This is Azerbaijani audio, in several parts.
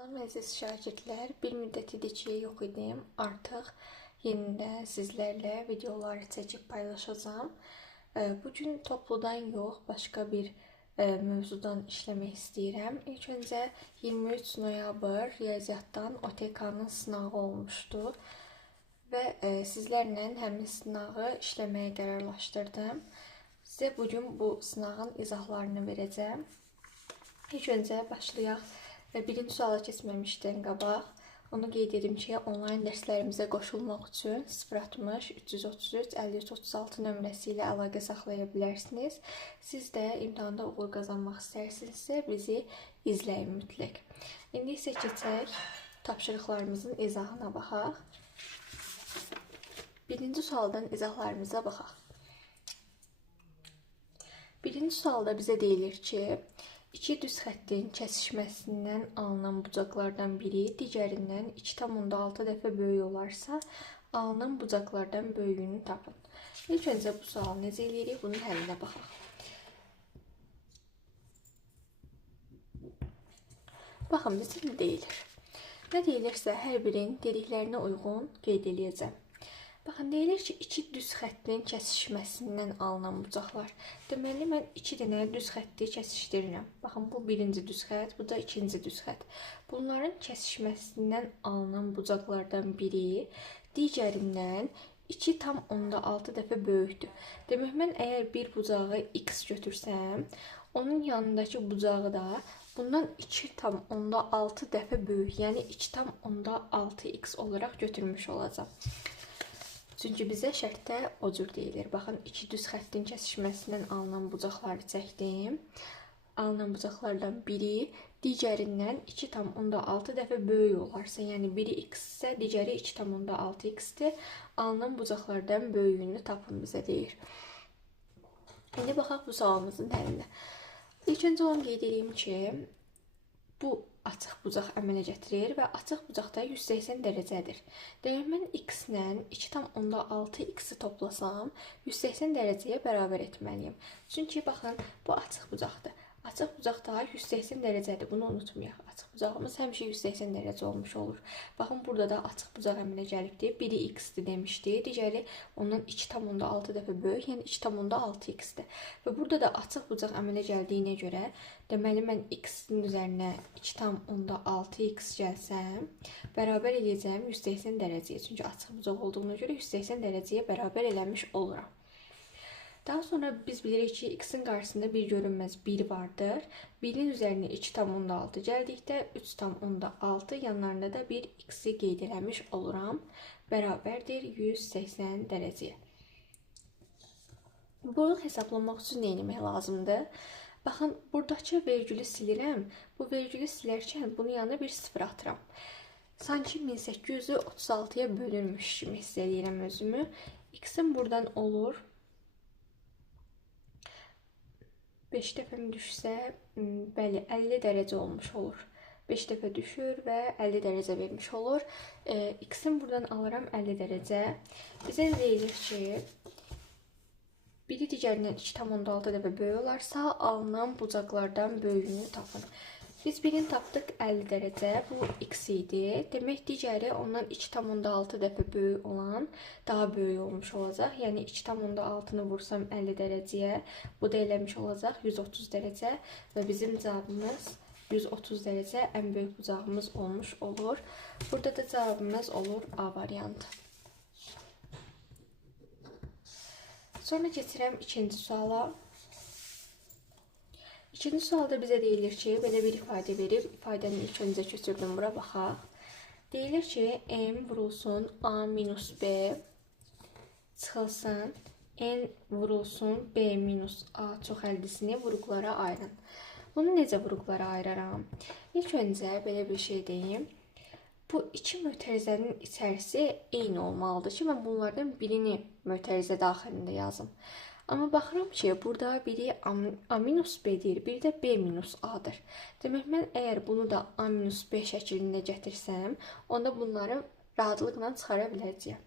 Əziz şagirdlər, bir müddət idi ki, yox idim. Artıq yenidən sizlərlə videoları çəkib paylaşacağım. Bugün topludan yox, başqa bir mövzudan işləmək istəyirəm. İlk öncə 23 noyabr riyaziyyatdan OTK-nın sınağı olmuşdu və sizlərlə həmin sınağı işləməyə qərarlaşdırdım. Sizə bugün bu sınağın izahlarını verəcəm. İlk öncə başlayaq. Birinci suala keçməmişdən qabaq onu qeyd edim ki, onlayn dərslərimizə qoşulmaq üçün 060 333 53 36 nömrəsi ilə əlaqə saxlaya bilərsiniz. Siz də imtahanda uğur qazanmaq istərsinizsə bizi izləyin mütləq. İndi isə keçək tapşırıqlarımızın izahına baxaq. Birinci sualdan izahlarımıza baxaq. Birinci sualda bizə deyilir ki, İki düz xəttin kəsişməsindən alınan bucaqlardan biri digərindən 2,6 dəfə böyük olarsa, alınan bucaqlardan böyüyünü tapın. İlk öncə bu sualı necə edirik? Bunun həllinə baxaq. Baxın, bizə nə deyilir? Nə deyilirsə, hər birin dediklərinə uyğun qeyd edəcəm. Baxın, deyilir ki, iki düz xəttin kəsişməsindən alınan bucaqlar. Deməli, mən iki dənə düz xətti kəsişdirirəm. Baxın, bu birinci düz xət, bu da ikinci düz xət. Bunların kəsişməsindən alınan bucaqlardan biri digərindən 2,6 dəfə böyükdür. Demək, mən əgər bir bucağı x götürsəm, onun yanındakı bucağı da bundan 2,6 dəfə böyük, yəni 2,6x olaraq götürmüş olacam. Çünki bizə şərtdə o cür deyilir. Baxın, iki düz xəttin kəsişməsindən alınan bucaqları çəkdim. Alınan bucaqlardan biri digərindən 2,6 dəfə böyük olarsa, yəni biri x isə digəri 2,6x-dir. Alınan bucaqlardan böyüyünü tapın bizə deyir. İndi baxaq bu sualımızın həllinə. İlk öncə onu qeyd edeyim ki, bu açıq bucaq əmələ gətirir və açıq bucaqda 180 dərəcədir. Demək, mən x-lə 2,6x-i toplasam, 180 dərəcəyə bərabər etməliyim. Çünki, baxın, bu açıq bucaqdır. Açıq bucaqda 180 dərəcədir, bunu unutmayaq. Açıq bucağımız həmişə 180 dərəcə olmuş olur. Baxın, burada da açıq bucaq əmələ gəlibdir. Biri x-dir demişdi, digəri ondan 2,6 dəfə böyük, yəni 2,6x-dir. Və burada da açıq bucaq əmələ gəldiyinə görə, deməli, mən x-in üzərinə 2,6x gəlsəm, bərabər edəcəm 180 dərəcəyə. Çünki açıq bucaq olduğuna görə 180 dərəcəyə bərabər eləmiş oluram. Daha sonra biz bilirik ki, x-in qarşısında bir görünməz 1 vardır. 1-in üzərinə 2,6 gəldikdə 3,6 yanlarında da bir x-i qeyd eləmiş oluram. Bərabərdir 180 dərəcəyə. Bunu hesablamaq üçün nə etmək lazımdır? Baxın, buradakı vergülü silirəm. Bu vergülü silərkən bunun yanına bir 0 atıram. Sanki 1800-ü 36-ya bölünmüş kimi hiss edirəm özümü. X-in buradan olur 5 dəfə mi düşsə, bəli, 50 dərəcə olmuş olur. 5 dəfə düşür və 50 dərəcə vermiş olur. X-in buradan alıram 50 dərəcə. Bizə deyilir ki, biri digərindən 2,6 dəfə böyük olarsa, alınan bucaqlardan böyüyünü tapın. Biz birini tapdıq 50 dərəcə, bu x idi. Demək, digəri ondan 2,6 dəfə böyük olan daha böyük olmuş olacaq. Yəni 2,6-nı vursam 50 dərəcəyə, bu da eləmiş olacaq 130 dərəcə və bizim cavabımız 130 dərəcə ən böyük bucağımız olmuş olur. Burada da cavabımız olur A variantı. Sonra keçirəm ikinci suala. İkinci sualda bizə deyilir ki, belə bir ifadə verib, ifadəni ilk öncə köçürdüm bura, baxaq. Deyilir ki, M vurulsun A minus B çıxılsın, N vurulsun B minus A çoxəldisini vuruqlara ayırın. Bunu necə vuruqlara ayıraram? İlk öncə belə bir şey deyim. Bu iki mötərizənin içərisi eyni olmalıdır ki, mən bunlardan birini mötərizə daxilində yazım. Amma baxıram ki, burada biri A minus B-dir, biri də B minus A-dır. Demək, mən əgər bunu da A minus B şəklində gətirsəm, onda bunları rahatlıqla çıxara biləcəyəm.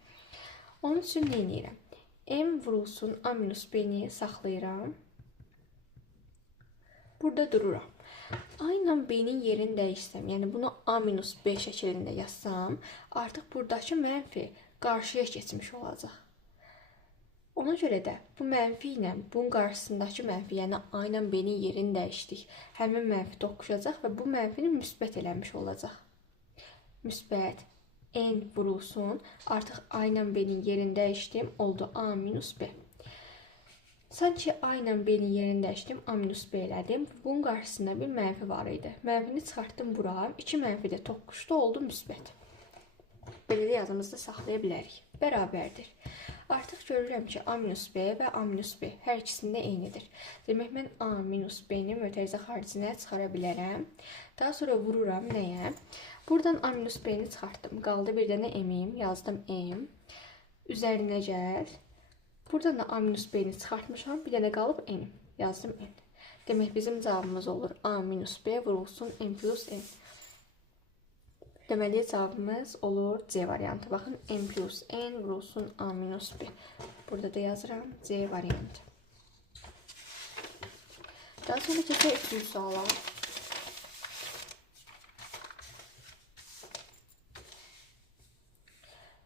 Onun üçün nə edirəm? M vurulsun A minus B-ni saxlayıram. Burada dururam. A ilə B-nin yerini dəyişsəm, yəni bunu A-B şəklində yazsam, artıq buradakı mənfi qarşıya keçmiş olacaq. Ona görə də bu mənfi ilə bunun qarşısındakı mənfi, yəni A ilə B-nin yerini dəyişdik. Həmin mənfi toqquşacaq və bu mənfini müsbət eləmiş olacaq. Müsbət n vurulsun. Artıq A ilə B-nin yerini dəyişdim, oldu A-B. Sanki A ilə B-nin yerini dəyişdim, A-B elədim. Bunun qarşısında bir mənfi var idi. Mənfini çıxartdım bura. 2 mənfi də toqquşdu, oldu müsbət. Belə də yazımızda saxlaya bilərik. Bərabərdir. Artıq görürəm ki, A-B və A-B hər ikisində eynidir. Demək, mən A-B-ni mötərizə xaricinə çıxara bilərəm. Daha sonra vururam nəyə? Buradan A-B-ni çıxartdım. Qaldı bir dənə M-im. Yazdım M. Üzərinə gəl. Buradan da A-B-ni çıxartmışam. Bir dənə qalıb N. Yazdım N. Demək, bizim cavabımız olur A-B vurulsun N plus N. Deməli, cavabımız olur C variantı. Baxın, N plus N vurulsun A-B. Burada da yazıram C variantı. Daha sonra keçək 3-cü suala.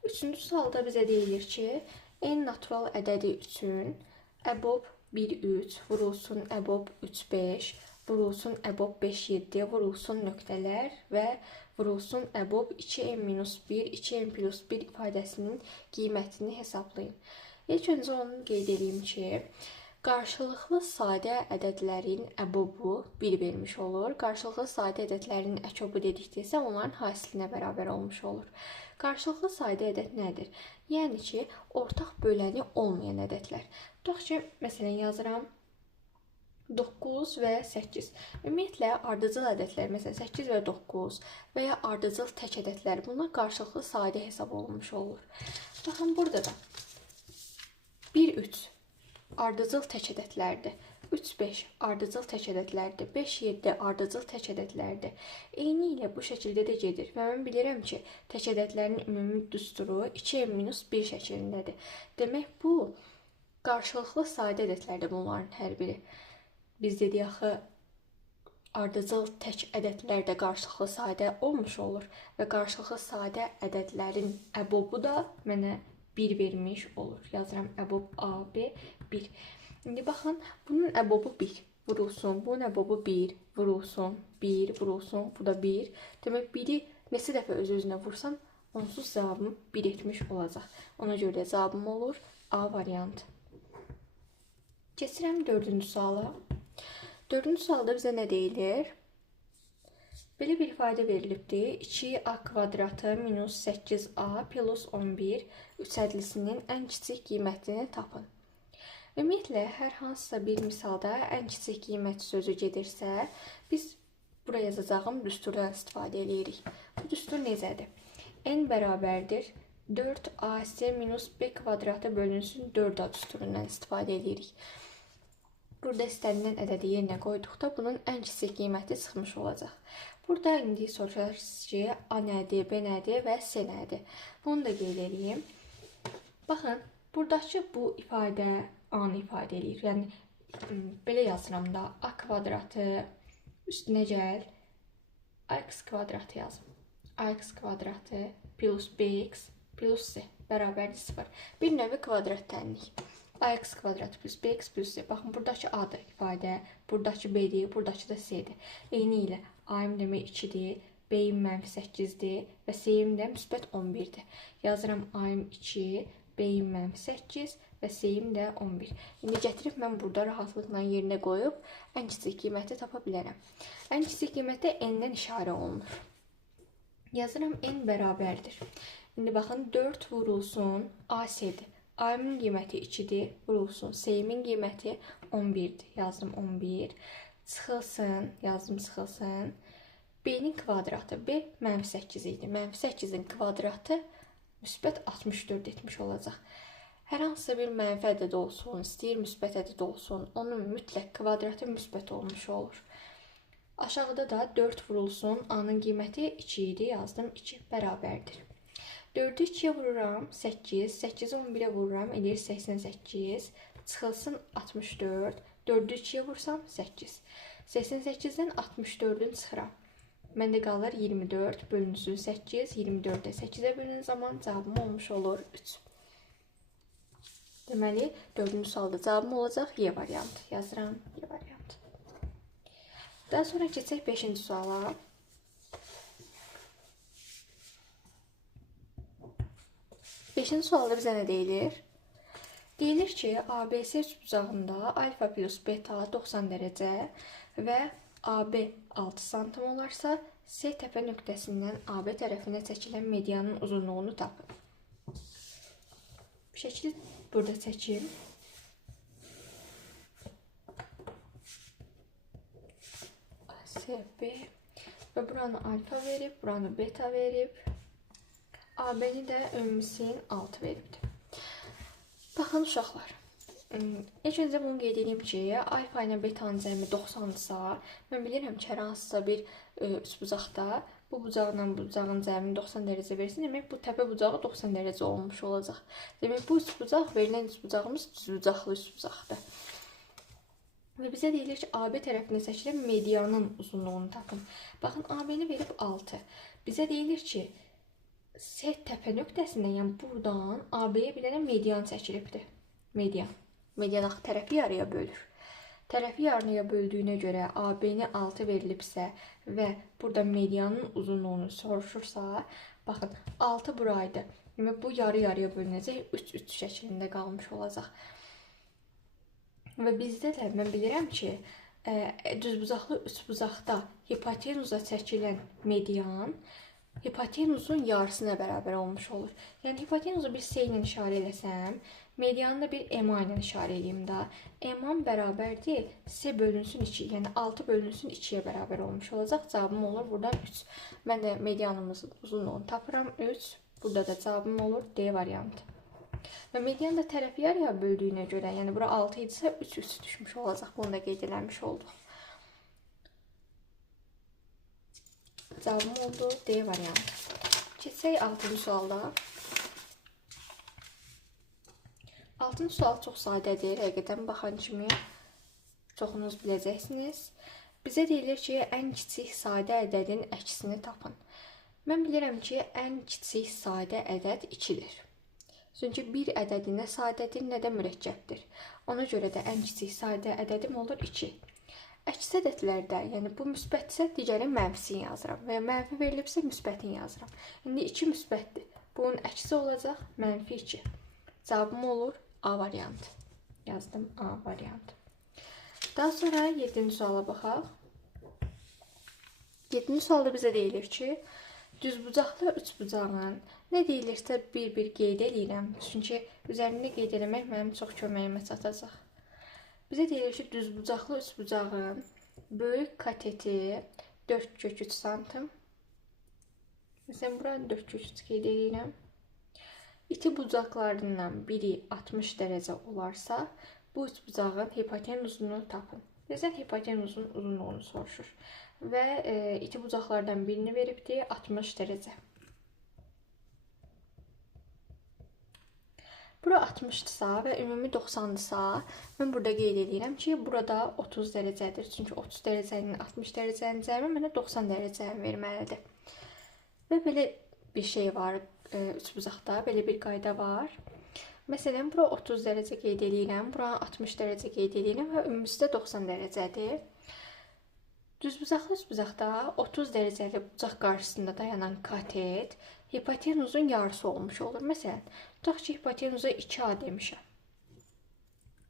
Üçüncü sualda bizə deyilir ki, n natural ədədi üçün əbob 1-3 vurulsun əbob 3-5 vurulsun əbob 5-7 vurulsun nöqtələr və vurulsun əbob 2n-1 2n+1 ifadəsinin qiymətini hesablayın. İlk öncə onu qeyd edeyim ki, qarşılıqlı sadə ədədlərin əbobu 1 vermiş olur. Qarşılıqlı sadə ədədlərin əkobu dedikdə isə onların hasilinə bərabər olmuş olur. Qarşılıqlı sadə ədəd nədir? Yəni ki, ortaq böləni olmayan ədədlər. Tutaq ki, məsələn yazıram 9 və 8. Ümumiyyətlə, ardıcıl ədədlər, məsələn 8 və 9 və ya ardıcıl tək ədədlər, bunlar qarşılıqlı sadə hesab olunmuş olur. Baxın, burada da 1-3 ardıcıl tək ədədlərdir. 3-5 ardıcıl tək ədədlərdir. 5-7 ardıcıl tək ədədlərdir. Eyni ilə bu şəkildə də gedir. Və mən bilirəm ki, tək ədədlərin ümumi düsturu 2n-1 şəklindədir. Demək, bu qarşılıqlı sadə ədədlərdir bunların hər biri. Biz dedik axı, ardıcıl tək ədədlər də qarşılıqlı sadə olmuş olur. Və qarşılıqlı sadə ədədlərin əbobu da mənə 1 vermiş olur. Yazıram əbob AB 1. İndi baxın, bunun əbobu 1 vurulsun, bunun əbobu 1 vurulsun, 1 vurulsun, bu da 1. Demək, 1-i neçə dəfə öz-özünə vursam, onsuz cavabım 1 etmiş olacaq. Ona görə cavabım olur A variantı. Keçirəm 4-cü suala. 4-cü sualda bizə nə deyilir? Belə bir ifadə verilibdir. 2a kvadratı minus 8a plus 11 üçədlisinin ən kiçik qiymətini tapın. Ümumiyyətlə, hər hansısa bir misalda ən kiçik qiymət sözü gedirsə, biz buraya yazacağım düsturdan istifadə edirik. Bu düstur necədir? N bərabərdir 4ac minus b kvadratı bölünsün 4a düsturundan istifadə edirik. Burada istənilən ədədi yerinə qoyduqda bunun ən kiçik qiyməti çıxmış olacaq. Burada indi soruşarsınız ki, A nədir, B nədir və C nədir? Bunu da qeyd edeyim. Baxın, buradakı bu ifadə A-nı ifadə edir. Yəni, belə yazıram da, A kvadratı üstünə gəl, AX kvadratı yazım. AX kvadratı plus BX plus C bərabərdir 0. Bir növü kvadrat tənlik. AX kvadratı plus BX plus C. Baxın, buradakı A-dır ifadə, buradakı B-dir, buradakı da C-dir. Eyni ilə A-im demək 2-dir, B-im -8-dir və C-im də müsbət 11-dir. Yazıram A-im 2, B-im -8 və C-im də 11. İndi gətirib mən burada rahatlıqla yerinə qoyub ən kiçik qiyməti tapa bilərəm. Ən kiçik qiymətdə N-dən işarə olunur. Yazıram N bərabərdir. İndi baxın 4 vurulsun AC-dir. A-imin qiyməti 2-dir, vurulsun. C-imin qiyməti 11-dir. Yazdım 11. Çıxılsın, yazdım çıxılsın. B-nin kvadratı, B -8 idi. -8-in kvadratı müsbət 64 etmiş olacaq. Hər hansısa bir mənfi ədəd olsun, istəyir müsbət ədəd olsun, onun mütləq kvadratı müsbət olmuş olur. Aşağıda da 4 vurulsun, A-nın qiyməti 2 idi, yazdım 2 bərabərdir. 4-ü 2-yə vururam, 8, 8-i 11-ə vururam, edir 88, çıxılsın 64, 4-ü 2-yə vursam 8. 88-dən 64-ün çıxıram. Məndə qalır 24 bölünsün 8. 24-də 8-ə bölünən zaman cavabım olmuş olur 3. Deməli, 4-cü sualda cavabım olacaq Y variantı. Yazıram Y variantı. Daha sonra keçək 5-ci suala. 5-ci sualda bizə nə deyilir? Deyilir ki, ABC üçbucağında alfa plus beta 90 dərəcə və AB 6 sm olarsa, C təpə nöqtəsindən AB tərəfinə çəkilən medianın uzunluğunu tapın. Bu şəkili burada çəkim. AB və buranı alfa verib, buranı beta verib. AB-ni də ümumsin 6 veribdir. Baxın uşaqlar. İlk öncə bunu qeyd edeyim ki, alfa ilə betanın cəmi 90-dırsa, mən bilirəm ki, hər hansısa bir üçbucaqda bu bucaqla bu bucağın cəmini 90 dərəcə versin, demək bu təpə bucağı 90 dərəcə olmuş olacaq. Demək bu üçbucaq verilən üçbucağımız düzbucaqlı üçbucaqdır. Və bizə deyilir ki, AB tərəfinə çəkilən medianın uzunluğunu tapın. Baxın, AB-ni verib 6. Bizə deyilir ki, C təpə nöqtəsindən, yəni buradan AB-yə bir dənə median çəkilibdir. Median. Median axı tərəfi yarıya bölür. Tərəfi yarıya böldüyünə görə AB-ni 6 verilibsə və burada medianın uzunluğunu soruşursa, baxın, 6 buraydı. Yəni bu yarı-yarıya bölünəcək, 3-3 şəklində qalmış olacaq. Və bizdə də mən bilirəm ki, düzbucaqlı üçbucaqda hipotenuza çəkilən median hipotenuzun yarısına bərabər olmuş olur. Yəni hipotenuzu bir C ilə işarə eləsəm, medianı da bir MA ilə işarə eləyim də. MA bərabərdir C bölünsün 2, yəni 6 bölünsün 2-yə bərabər olmuş olacaq. Cavabım olur buradan 3. Mən də medianımızın uzunluğunu tapıram 3. Burada da cavabım olur D variantı. Və median da tərəfi yarıya böldüyünə görə, yəni bura 6 idisə 3 düşmüş olacaq. Bunu da qeyd eləmiş olduq. Cavabım oldu D variantı. Keçsək 6-cı sualda. 6-cı sual çox sadədir. Həqiqətən baxan kimi çoxunuz biləcəksiniz. Bizə deyilir ki, ən kiçik sadə ədədin əksini tapın. Mən bilirəm ki, ən kiçik sadə ədəd 2-dir. Çünki bir ədədi nə sadədir, nə də mürəkkəbdir. Ona görə də ən kiçik sadə ədədim olur 2. Əks ədədlərdə, yəni bu müsbətsə, digəri mənfisini yazıram və mənfi verilibsə, müsbətin yazıram. İndi 2 müsbətdir. Bunun əksi olacaq mənfi 2. Cavabım olur A variantı. Yazdım A variantı. Daha sonra 7-ci suala baxaq. 7-ci sualda bizə deyilir ki, düzbucaqlı üçbucağın nə deyilirsə bir-bir qeyd edirəm. Çünki üzərində qeyd eləmək mənim çox köməyimə çatacaq. Bizə deyilir ki, düzbucaqlı üçbucağın böyük kateti 4,3 sm. Məsələn, buranı 4,3 qeyd edirəm. İti bucaqlarından biri 60 dərəcə olarsa, bu üçbucağın hipotenuzunu tapın. Bizdən hipotenuzun uzunluğunu soruşur. Və iti bucaqlardan birini veribdir 60 dərəcə. Bura 60-dırsa və ümumi 90-dırsa, mən burada qeyd edirəm ki, burada 30 dərəcədir. Çünki 30 dərəcənin 60 dərəcənin cəmi mənə 90 dərəcəni verməlidir. Və belə bir şey var üçbucaqda, belə bir qayda var. Məsələn, bura 30 dərəcə qeyd edirəm, bura 60 dərəcə qeyd edirəm və ümumisi də 90 dərəcədir. Düzbucaqlı üçbucaqda 30 dərəcəli bucaq qarşısında dayanan katet hipotenuzun yarısı olmuş olur. Məsələn, tutaq ki, hipotenuza 2A demişəm.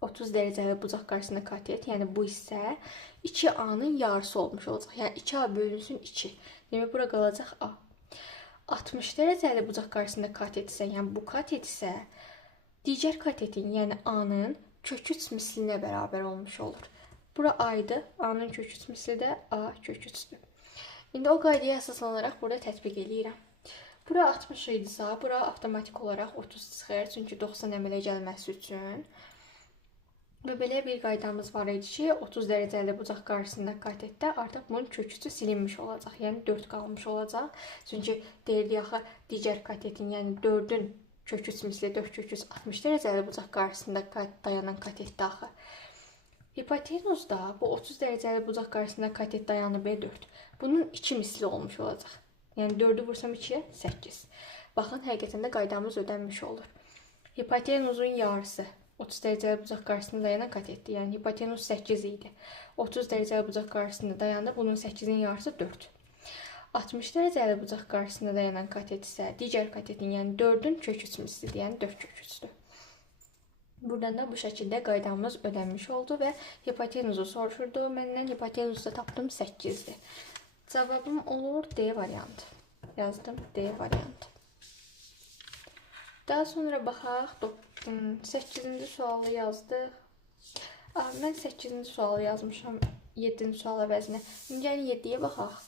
30 dərəcəli bucaq qarşısında katet, yəni bu hissə 2A-nın yarısı olmuş olacaq. Yəni 2A bölünsün 2. Demək, bura qalacaq A. 60 dərəcəli bucaq qarşısında katet isə, yəni bu katet isə digər katetin, yəni A-nın kök 3 mislinə bərabər olmuş olur. Bura A-ydı, A-nın kök 3 misli də A kök 3-dür. İndi o qaydaya əsaslanaraq burada tətbiq edirəm. Bura 60 idisə, bura avtomatik olaraq 30 çıxır, çünki 90 əmələ gəlməsi üçün. Və belə bir qaydamız var idi ki, 30 dərəcəli bucaq qarşısında katetdə artıq bunun kök 3-ü silinmiş olacaq, yəni 4 qalmış olacaq. Çünki deyirdik axı, digər katetin, yəni 4-ün kök 3 misli 4 kök 3 60 dərəcəli bucaq qarşısında dayanan katetdə axı Hipotenuzda bu 30 dərəcəli bucaq qarşısında katet dayanıb B4. Bunun 2 misli olmuş olacaq. Yəni 4-ü vursam 2-yə 8. Baxın, həqiqətən də qaydamız ödənmiş olur. Hipotenuzun yarısı 30 dərəcəli bucaq qarşısında dayanan katetdir. Yəni hipotenuz 8 idi. 30 dərəcəli bucaq qarşısında dayandı. Bunun 8-in yarısı 4. 60 dərəcəli bucaq qarşısında dayanan katet isə digər katetin, yəni 4-ün kök 3 mislidir. Yəni 4 kök 3-dür. Buradan da bu şəkildə qaydamız ödənmiş oldu və hipotenuzu soruşurdu. Məndən hipotenuzu da tapdım 8-dir. Cavabım olur D variantı. Yazdım D variantı. Daha sonra baxaq 8-ci sualı yazdıq. Mən 8-ci sualı yazmışam 7-ci sual əvəzinə. İndi gəlin 7-yə baxaq.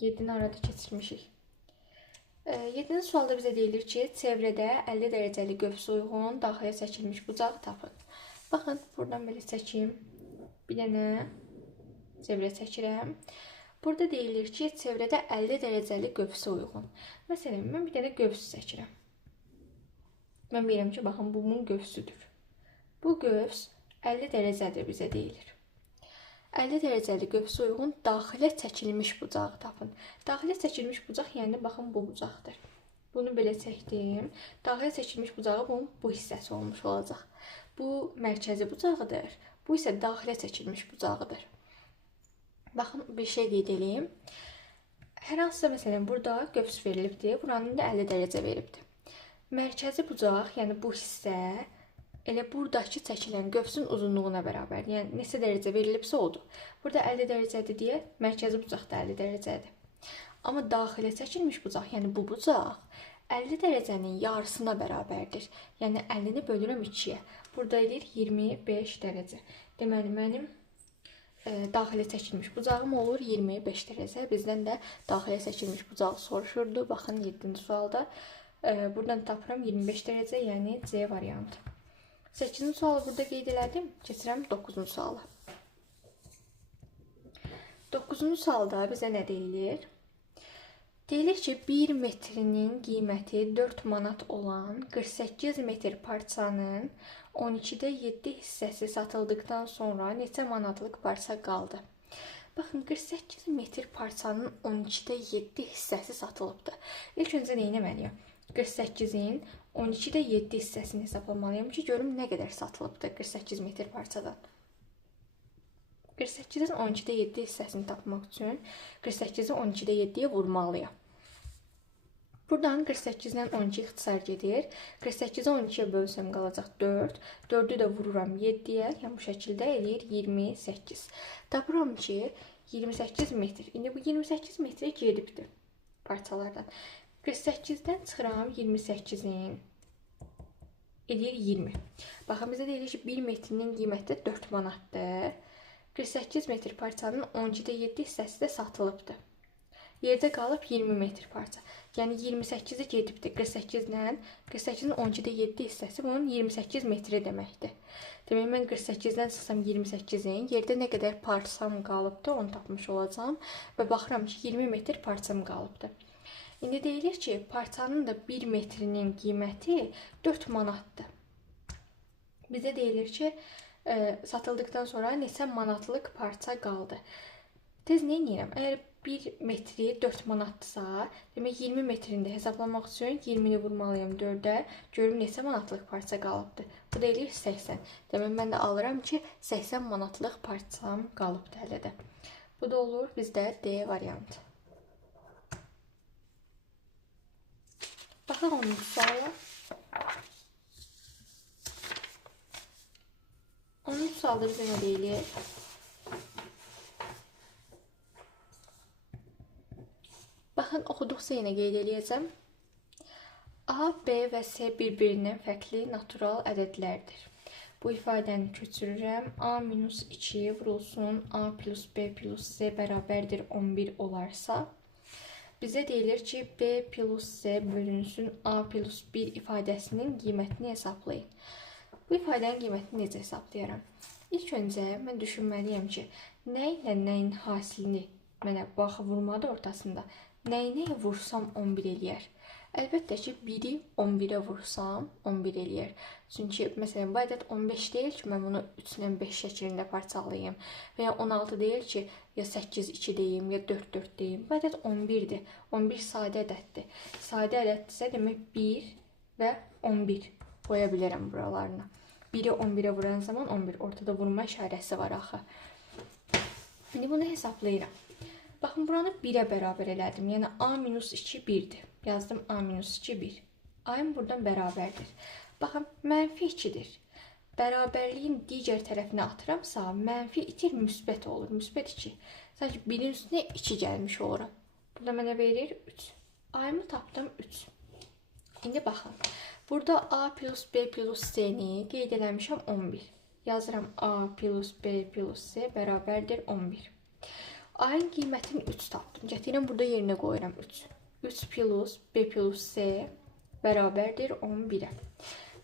7-ni arada keçirmişik. 7-ci sualda bizə deyilir ki, çevrədə 50 dərəcəli qövsə uyğun daxilə çəkilmiş bucaq tapın. Baxın, buradan belə çəkeyim. Bir dənə çevrə çəkirəm. Burada deyilir ki, çevrədə 50 dərəcəli qövsə uyğun. Məsələn, mən bir dənə qövs çəkirəm. Mən bilirəm ki, baxın, bu bunun qövsüdür. Bu qövs 50 dərəcədir bizə deyilir. 50 dərəcəli qövsə uyğun daxilə çəkilmiş bucağı tapın. Daxilə çəkilmiş bucaq, yəni baxın bu bucaqdır. Bunu belə çəkdim. Daxilə çəkilmiş bucağı bunun bu hissəsi olmuş olacaq. Bu mərkəzi bucağıdır. Bu isə daxilə çəkilmiş bucağıdır. Baxın, bir şey qeyd edeyim. Hər hansısa məsələn burada qövs verilibdir. Buranın da 50 dərəcə veribdir. Mərkəzi bucaq, yəni bu hissə elə buradakı çəkilən qövsün uzunluğuna bərabər. Yəni neçə dərəcə verilibsə odur. Burada 50 dərəcədir deyə mərkəzi bucaq da 50 dərəcədir. Amma daxilə çəkilmiş bucaq, yəni bu bucaq 50 dərəcənin yarısına bərabərdir. Yəni 50-ni bölürəm 2-yə. Burada edir 25 dərəcə. Deməli mənim daxilə çəkilmiş bucağım olur 25 dərəcə. Bizdən də daxilə çəkilmiş bucağı soruşurdu. Baxın 7-ci sualda. Buradan tapıram 25 dərəcə, yəni C variantı. 8-ci sualı burada qeyd elədim. Keçirəm 9-cu suala. 9-cu sualda bizə nə deyilir? Deyilir ki, 1 metrinin qiyməti 4 manat olan 48 metr parçanın 12-də 7 hissəsi satıldıqdan sonra neçə manatlıq parça qaldı? Baxın, 48 metr parçanın 12-də 7 hissəsi satılıbdır. İlk öncə nə etməliyəm? 48-in 12-də 7 hissəsini hesablamalıyam ki, görüm nə qədər satılıbdır 48 metr parçadan. 48-in 12-də 7 hissəsini tapmaq üçün 48-i 12-də 7-yə vurmalıyam. Buradan 48-dən 12 ixtisar gedir. 48-i 12-yə bölsəm qalacaq 4. 4-ü də vururam 7-yə. Yəni bu şəkildə eləyir 28. Tapıram ki, 28 metr. İndi bu 28 metrə gedibdir parçalardan. 48-dən çıxıram 28-in edir 20. Baxın, bizə deyilir ki, 1 metrinin qiyməti 4 manatdır. 48 metr parçanın 12-də 7 hissəsi də satılıbdır. Yerdə qalıb 20 metr parça. Yəni 28-i gedibdir 48-dən. 48-in 12-də 7 hissəsi bunun 28 metri deməkdir. Demək, mən 48-dən çıxsam 28-in yerdə nə qədər parçam qalıbdır, onu tapmış olacağım. Və baxıram ki, 20 metr parçam qalıbdır. İndi deyilir ki, parçanın da 1 metrinin qiyməti 4 manatdır. Bizə deyilir ki, satıldıqdan sonra neçə manatlıq parça qaldı. Tez nə edirəm? Əgər 1 metri 4 manatdırsa, demək 20 metrini də hesablamaq üçün 20-ni vurmalıyam 4-ə. Görüm neçə manatlıq parça qalıbdır. Bu da eləyir 80. Demək, mən də alıram ki, 80 manatlıq parçam qalıbdır hələ də. Bu da olur bizdə D variantı. Baxaq 10-cu suala. 10-cu sualda bizə nə deyilir? Baxın, oxuduqsa yenə qeyd eləyəcəm. A, B və C bir-birindən fərqli natural ədədlərdir. Bu ifadəni köçürürəm. A minus 2 vurulsun A plus B plus C bərabərdir 11 olarsa, bizə deyilir ki, B plus C bölünsün A plus 1 ifadəsinin qiymətini hesablayın. Bu ifadənin qiymətini necə hesablayaram? İlk öncə mən düşünməliyəm ki, nə ilə nəyin hasilini mənə baxı vurmadı ortasında Nəyi vursam 11 eləyər? Əlbəttə ki, 1-i 11-ə vursam 11 eləyər. Çünki, məsələn, bu ədəd 15 deyil ki, mən bunu 3 ilə 5 şəklində parçalayayım. Və ya 16 deyil ki, ya 8-2 deyim, ya 4-4 deyim. Bu ədəd 11-dir. 11 sadə ədəddir. Sadə ədəddirsə, demək 1 və 11 qoya bilərəm buralarına. 1-i 11-ə vuran zaman 11. Ortada vurma işarəsi var axı. İndi bunu hesablayıram. Baxın, buranı 1-ə bərabər elədim. Yəni, A-2 1-dir. Yazdım A-2 1. A-ın buradan bərabərdir. Baxın, -2-dir. Bərabərliyin digər tərəfinə atıramsa, mənfi itir, müsbət olur. Müsbət 2. Sanki 1-in üstünə 2 gəlmiş oluram. Burada mənə verir 3. A-ımı tapdım 3. İndi baxın. Burada A plus B plus C-ni qeyd eləmişəm 11. Yazıram A plus B plus C bərabərdir 11. A-ın qiymətini 3 tapdım. Gətirirəm, burada yerinə qoyuram 3. 3 plus B plus C bərabərdir 11-ə.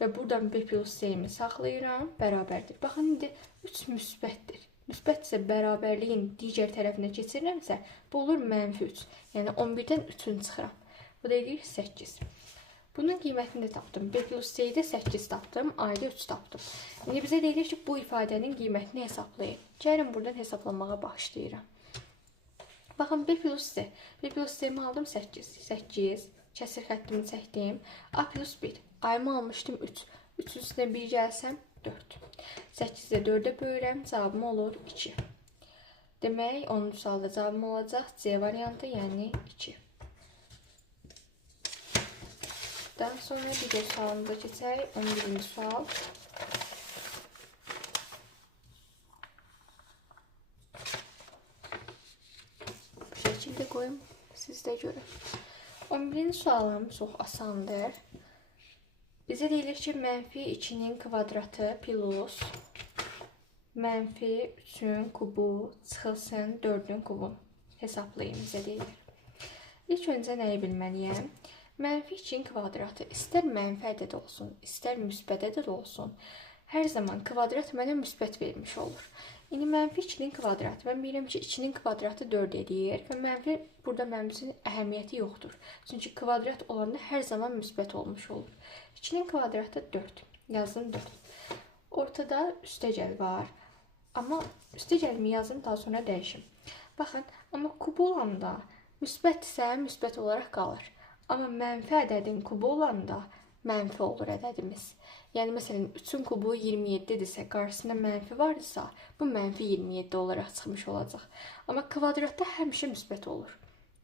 Və buradan B plus C-mi saxlayıram, bərabərdir. Baxın, indi 3 müsbətdir. Müsbətsə bərabərliyin digər tərəfinə keçirirəmsə, bu olur -3. Yəni 11-dən 3-ünü çıxıram. Bu da edir 8. Bunun qiymətini də tapdım. B plus C-də 8 tapdım, A-da 3 tapdım. İndi bizə deyilir ki, bu ifadənin qiymətini hesablayın. Gəlin, buradan hesablamaya başlayıram. Baxın, B plus C. B plus C-mi aldım 8. 8. Kəsir xəttimi çəkdim. A plus 1. A-mı almışdım 3. 3-ün üstünə 1 gəlsəm 4. 8-də 4-ə bölürəm. Cavabım olur 2. Demək, 10-cu sualda cavabım olacaq C variantı, yəni 2. Daha sonra digər sualımıza keçək. 11-ci sual. Bu şəkildə qoyum, siz də görün. 11-ci sualım çox asandır. Bizə deyilir ki, -2-nin kvadratı plus -3-ün kubu çıxılsın 4-ün kubun. Hesablayın, bizə deyilir. İlk öncə nəyi bilməliyəm? -2-nin kvadratı istər mənfi ədəd olsun, istər müsbət ədəd olsun, hər zaman kvadrat mənə müsbət vermiş olur. İndi -2-nin kvadratı, mən bilirəm ki, 2-nin kvadratı 4 edir və mənfi burada mənim üçün əhəmiyyəti yoxdur. Çünki kvadrat olanda hər zaman müsbət olmuş olur. 2-nin kvadratı 4, yazdım 4. Ortada üstəgəl var, amma üstəgəlimi yazdım, daha sonra dəyişim. Baxın, amma kub olanda müsbətsə müsbət olaraq qalır. Amma mənfi ədədin kubu olanda mənfi olur ədədimiz. Yəni, məsələn, 3-ün kubu 27-dirsə, qarşısında mənfi varsa, bu mənfi 27 olaraq çıxmış olacaq. Amma kvadratda həmişə müsbət olur.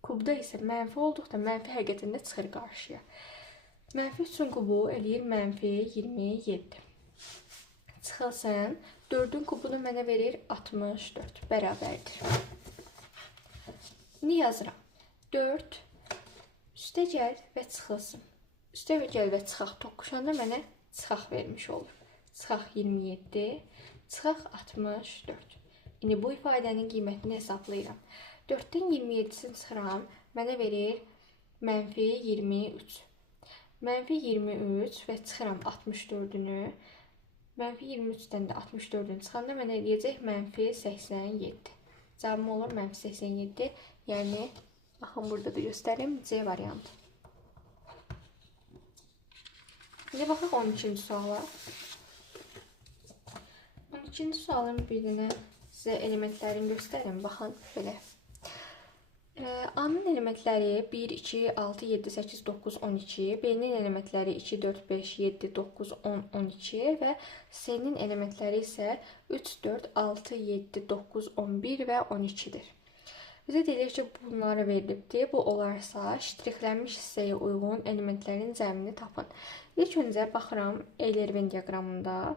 Kubda isə mənfi olduqda mənfi həqiqətində çıxır qarşıya. -3-ün kubu eləyir -27. Çıxılsın, 4-ün kubunu mənə verir 64, bərabərdir. İndi yazıram. 4 üstəgəl və çıxılsın. Üstəgəl və çıxaq toqquşanda mənə çıxaq vermiş olur. Çıxaq 27, çıxaq 64. İndi bu ifadənin qiymətini hesablayıram. 4-dən 27-sini çıxıram, mənə verir -23. -23 və çıxıram 64-ünü. -23-dən də 64-ünü çıxanda mənə eləyəcək -87. Cavabım olur -87, yəni baxın, burada da göstərim, C variantı. İndi baxaq 12-ci suala. 12-ci sualın bir dənə sizə elementlərini göstərim. Baxın, belə. A-nın elementləri 1, 2, 6, 7, 8, 9, 12. B-nin elementləri 2, 4, 5, 7, 9, 10, 12 və C-nin elementləri isə 3, 4, 6, 7, 9, 11 və 12-dir. Bizə deyilir ki, bunları verilibdir. Bu olarsa, ştrixlənmiş hissəyə uyğun elementlərin cəmini tapın. İlk öncə baxıram Eylerven diaqramında.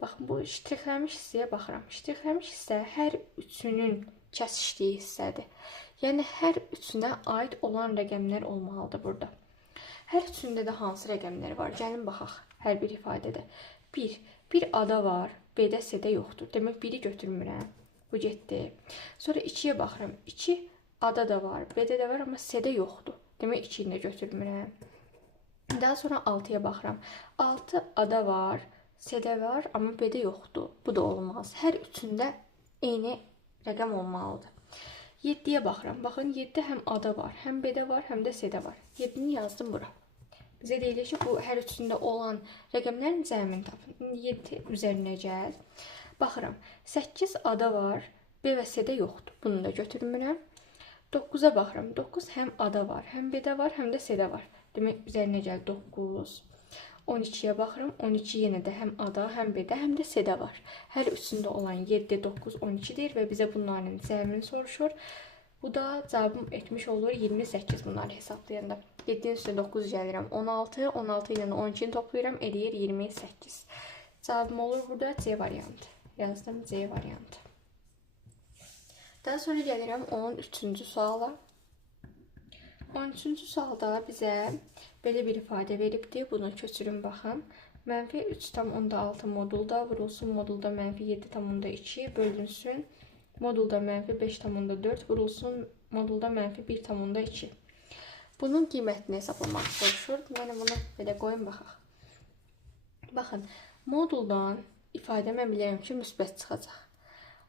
Baxın, bu ştrixlənmiş hissəyə baxıram. Ştrixlənmiş hissə hər üçünün kəsişdiyi hissədir. Yəni, hər üçünə aid olan rəqəmlər olmalıdır burada. Hər üçündə də hansı rəqəmlər var? Gəlin, baxaq hər bir ifadədə. 1. Bir ada var, B-də, C-də yoxdur. Demək, 1-i götürmürəm. Bu getdi. Sonra 2-yə baxıram. 2 ada da var, B-də də var, amma C-də yoxdur. Demək, 2-ni də götürmürəm. Daha sonra 6-ya baxıram. 6 ada var, C-də var, amma B-də yoxdur. Bu da olmaz. Hər üçündə eyni rəqəm olmalıdır. 7-yə baxıram. Baxın, 7 həm A-da var, həm B-də var, həm də C-də var. 7-ni yazdım bura. Bizə deyilir ki, bu hər üçündə olan rəqəmlərin cəmini tapın. 7 üzərinə gəl. Baxıram, 8 A-da var, B və C-də yoxdur. Bunu da götürmürəm. 9-a baxıram. 9 həm A-da var, həm B-də var, həm də C-də var. Demək, üzərinə gəl 9. 12-yə baxıram. 12 yenə də həm A-da, həm B-də, həm də C-də var. Hər üçündə olan 7, 9, 12-dir və bizə bunların cəmini soruşur. Bu da cavabım etmiş olur 28 bunları hesablayanda. 7-nin üstünə 9 gəlirəm 16, 16 ilə 12-ni toplayıram, eləyir 28. Cavabım olur burada C variantı. Yazdım C variantı. Daha sonra gəlirəm 13-cü suala. 13-cü sualda bizə belə bir ifadə veribdir. Bunu köçürün baxın. Mənfi 3,6 modulda vurulsun modulda mənfi 7,2 bölünsün. Modulda mənfi 5,4 vurulsun modulda mənfi 1,2. Bunun qiymətini hesablamaq soruşur. Mən bunu belə qoyun baxaq. Baxın, moduldan ifadə mən bilirəm ki, müsbət çıxacaq.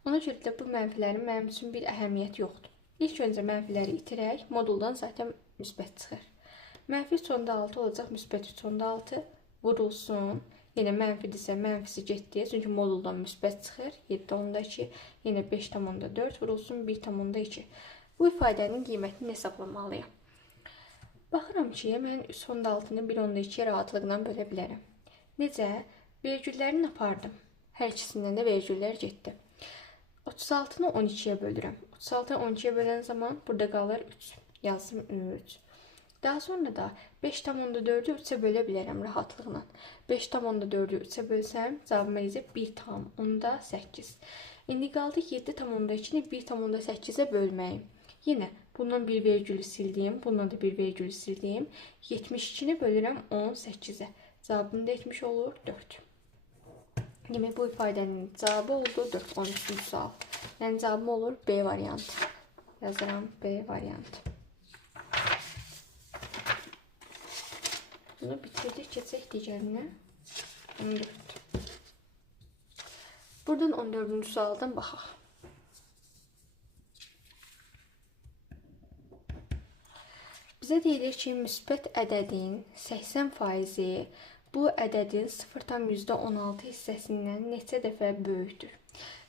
Ona görə də bu mənfilərin mənim üçün bir əhəmiyyəti yoxdur. İlk öncə mənfiləri itirək, moduldan zaten müsbət çıxır. Mənfi 3,6 olacaq, müsbət 3,6 vurulsun. Yenə mənfidirsə mənfisi getdi, çünki moduldan müsbət çıxır. 7,2, yenə 5,4 vurulsun 1,2. Bu ifadənin qiymətini hesablamalıyam. Baxıram ki, mən 3,6-nı 1,2-yə rahatlıqla bölə bilərəm. Necə? Vergüllərini apardım. Hər ikisindən də vergüllər getdi. 36-nı 12-yə bölürəm. 36-nı 12-yə bölən zaman burada qalır 3. Yazdım 3. Daha sonra da 5,4-ü 3-ə bölə bilərəm rahatlıqla. 5,4-ü 3-ə bölsəm, cavabıma yazıb 1,8. İndi qaldı 7,2-ni 1,8-ə bölməyim. Yenə bundan bir vergülü sildim, bundan da bir vergülü sildim. 72-ni bölürəm 18-ə. Cavabım da etmiş olur 4. Demək, bu ifadənin cavabı oldu 4, 13-cü sual. Yəni, cavabım olur B variantı. Yazıram B variantı. Bunu bitirdik, keçək digərinə. 14. Buradan 14-cü sualdan baxaq. Bizə deyilir ki, müsbət ədədin 80% bu ədədin 0,16 hissəsindən neçə dəfə böyükdür?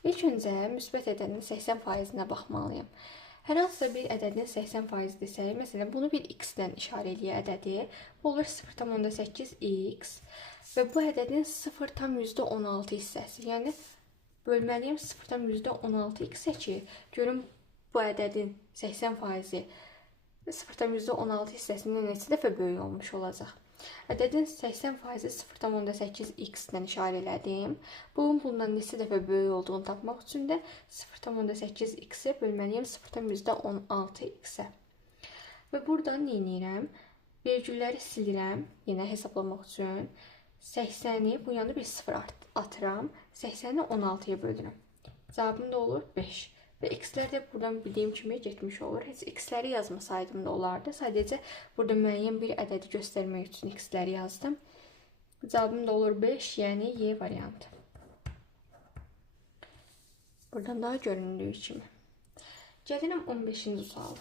İlk öncə müsbət ədədin 80%-nə baxmalıyım. Hər hansısa bir ədədin 80% desək, məsələn, bunu bir x-dən işarə eləyək ədədi. Bu olur 0,8x və bu ədədin 0,16 hissəsi. Yəni, bölməliyim 0,16x-ə ki, görüm bu ədədin 80% 0,16 hissəsindən neçə dəfə böyük olmuş olacaq. Ədədin 80% 0,8x-dən işarə elədim. Bundan neçə dəfə böyük olduğunu tapmaq üçün də 0,8x-ə bölməliyim 0,16x-ə. Və buradan nə edirəm? Vergülləri silirəm, yenə hesablamaq üçün. 80-i bu yana bir 0 atıram. 80-i 16-ya bölürəm. Cavabım da olur 5. Və x-lər də buradan bildiyim kimi getmiş olur. Heç x-ləri yazmasaydım da olardı. Sadəcə burada müəyyən bir ədədi göstərmək üçün x-ləri yazdım. Cavabım da olur 5, yəni Y variantı. Buradan daha göründüyü kimi. Gəlirəm 15-ci suala.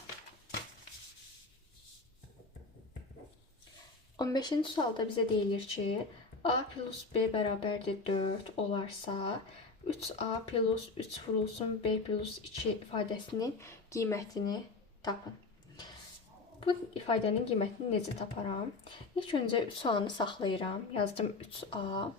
15-ci sualda bizə deyilir ki, A plus B bərabərdir 4 olarsa, 3A plus 3 vurulsun B plus 2 ifadəsinin qiymətini tapın. Bu ifadənin qiymətini necə taparam? İlk öncə 3A-nı saxlayıram. Yazdım 3A.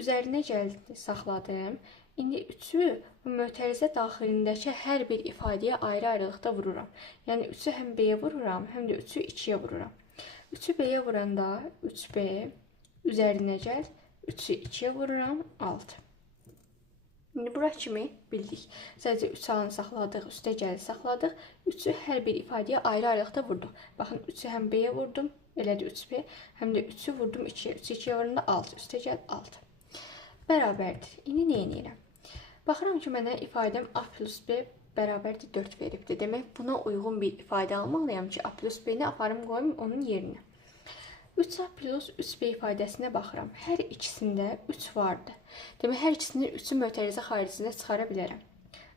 Üzərinə gəldi, saxladım. İndi 3-ü bu mötərizə daxilindəki hər bir ifadəyə ayrı-ayrılıqda vururam. Yəni 3-ü həm B-yə vururam, həm də 3-ü 2-yə vururam. 3-ü B-yə vuranda 3B üzərinə gəl, 3-ü 2-yə vururam, 6. İndi bura kimi bildik. Sadəcə 3A-nı saxladıq, üstə gəldi saxladıq. 3-ü hər bir ifadəyə ayrı-ayrılıqda vurduq. Baxın, 3-ü həm B-yə vurdum, elədi 3B, həm də 3-ü vurdum 2-yə. 3-ü 2-yə vuranda 6, üstə gəl 6. Bərabərdir. İndi nə edirəm? Baxıram ki, mənə ifadəm A plus B bərabərdir 4 veribdir. Demək, buna uyğun bir ifadə almalıyam ki, A plus B-ni aparım qoyum onun yerinə. 3A plus 3B ifadəsinə baxıram. Hər ikisində 3 vardı. Demək, hər ikisinin 3-ü mötərizə xaricində çıxara bilərəm.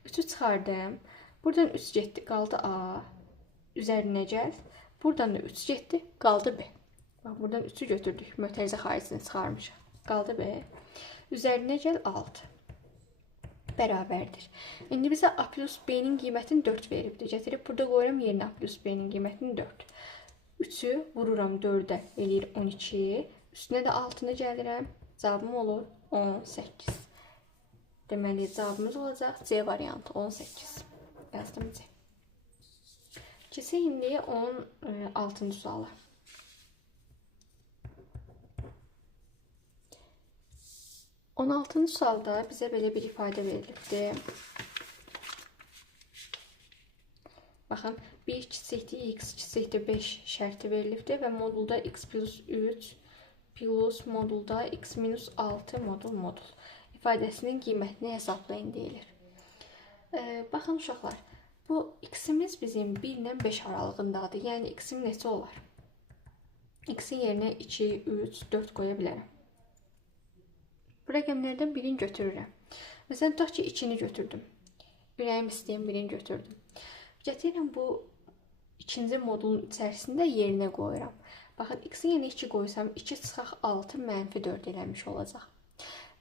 3-ü çıxardım. Buradan 3 getdi, qaldı A. Üzərinə gəl. Buradan da 3 getdi, qaldı B. Bax, buradan 3'ü götürdük. Mötərizə xaricini çıxarmışıq. Qaldı B. Üzərinə gəl 6. Bərabərdir. İndi bizə A plus B-nin qiymətini 4 veribdir. Gətirib burada qoyuram yerinə A plus B-nin qiymətini 4. 3'ü vururam 4'ə, eləyir 12. Üstünə də 6'nı gəlirəm. Cavabım olur 18. Deməli, cavabımız olacaq C variantı 18. Yazdım C. Keçək indi 16-cı suala. 16-cı sualda bizə belə bir ifadə verilibdir. Baxın, 1 kiçikdir, x kiçikdir 5 şərti verilibdir və modulda x plus 3 plus modulda x minus 6 modul ifadəsinin qiymətini hesablayın deyilir. Baxın uşaqlar, bu x-imiz bizim 1 ilə 5 aralığındadır. Yəni x-im neçə olar? X-in yerinə 2, 3, 4 qoya bilərəm. Bu rəqəmlərdən birini götürürəm. Məsələn, tutaq ki, 2-ni götürdüm. Ürəyim istəyən birini götürdüm. Gətirirəm bu ikinci modulun içərisində yerinə qoyuram. Baxın, x-in yerinə 2 qoysam, 2 çıxaq 6 mənfi 4 eləmiş olacaq.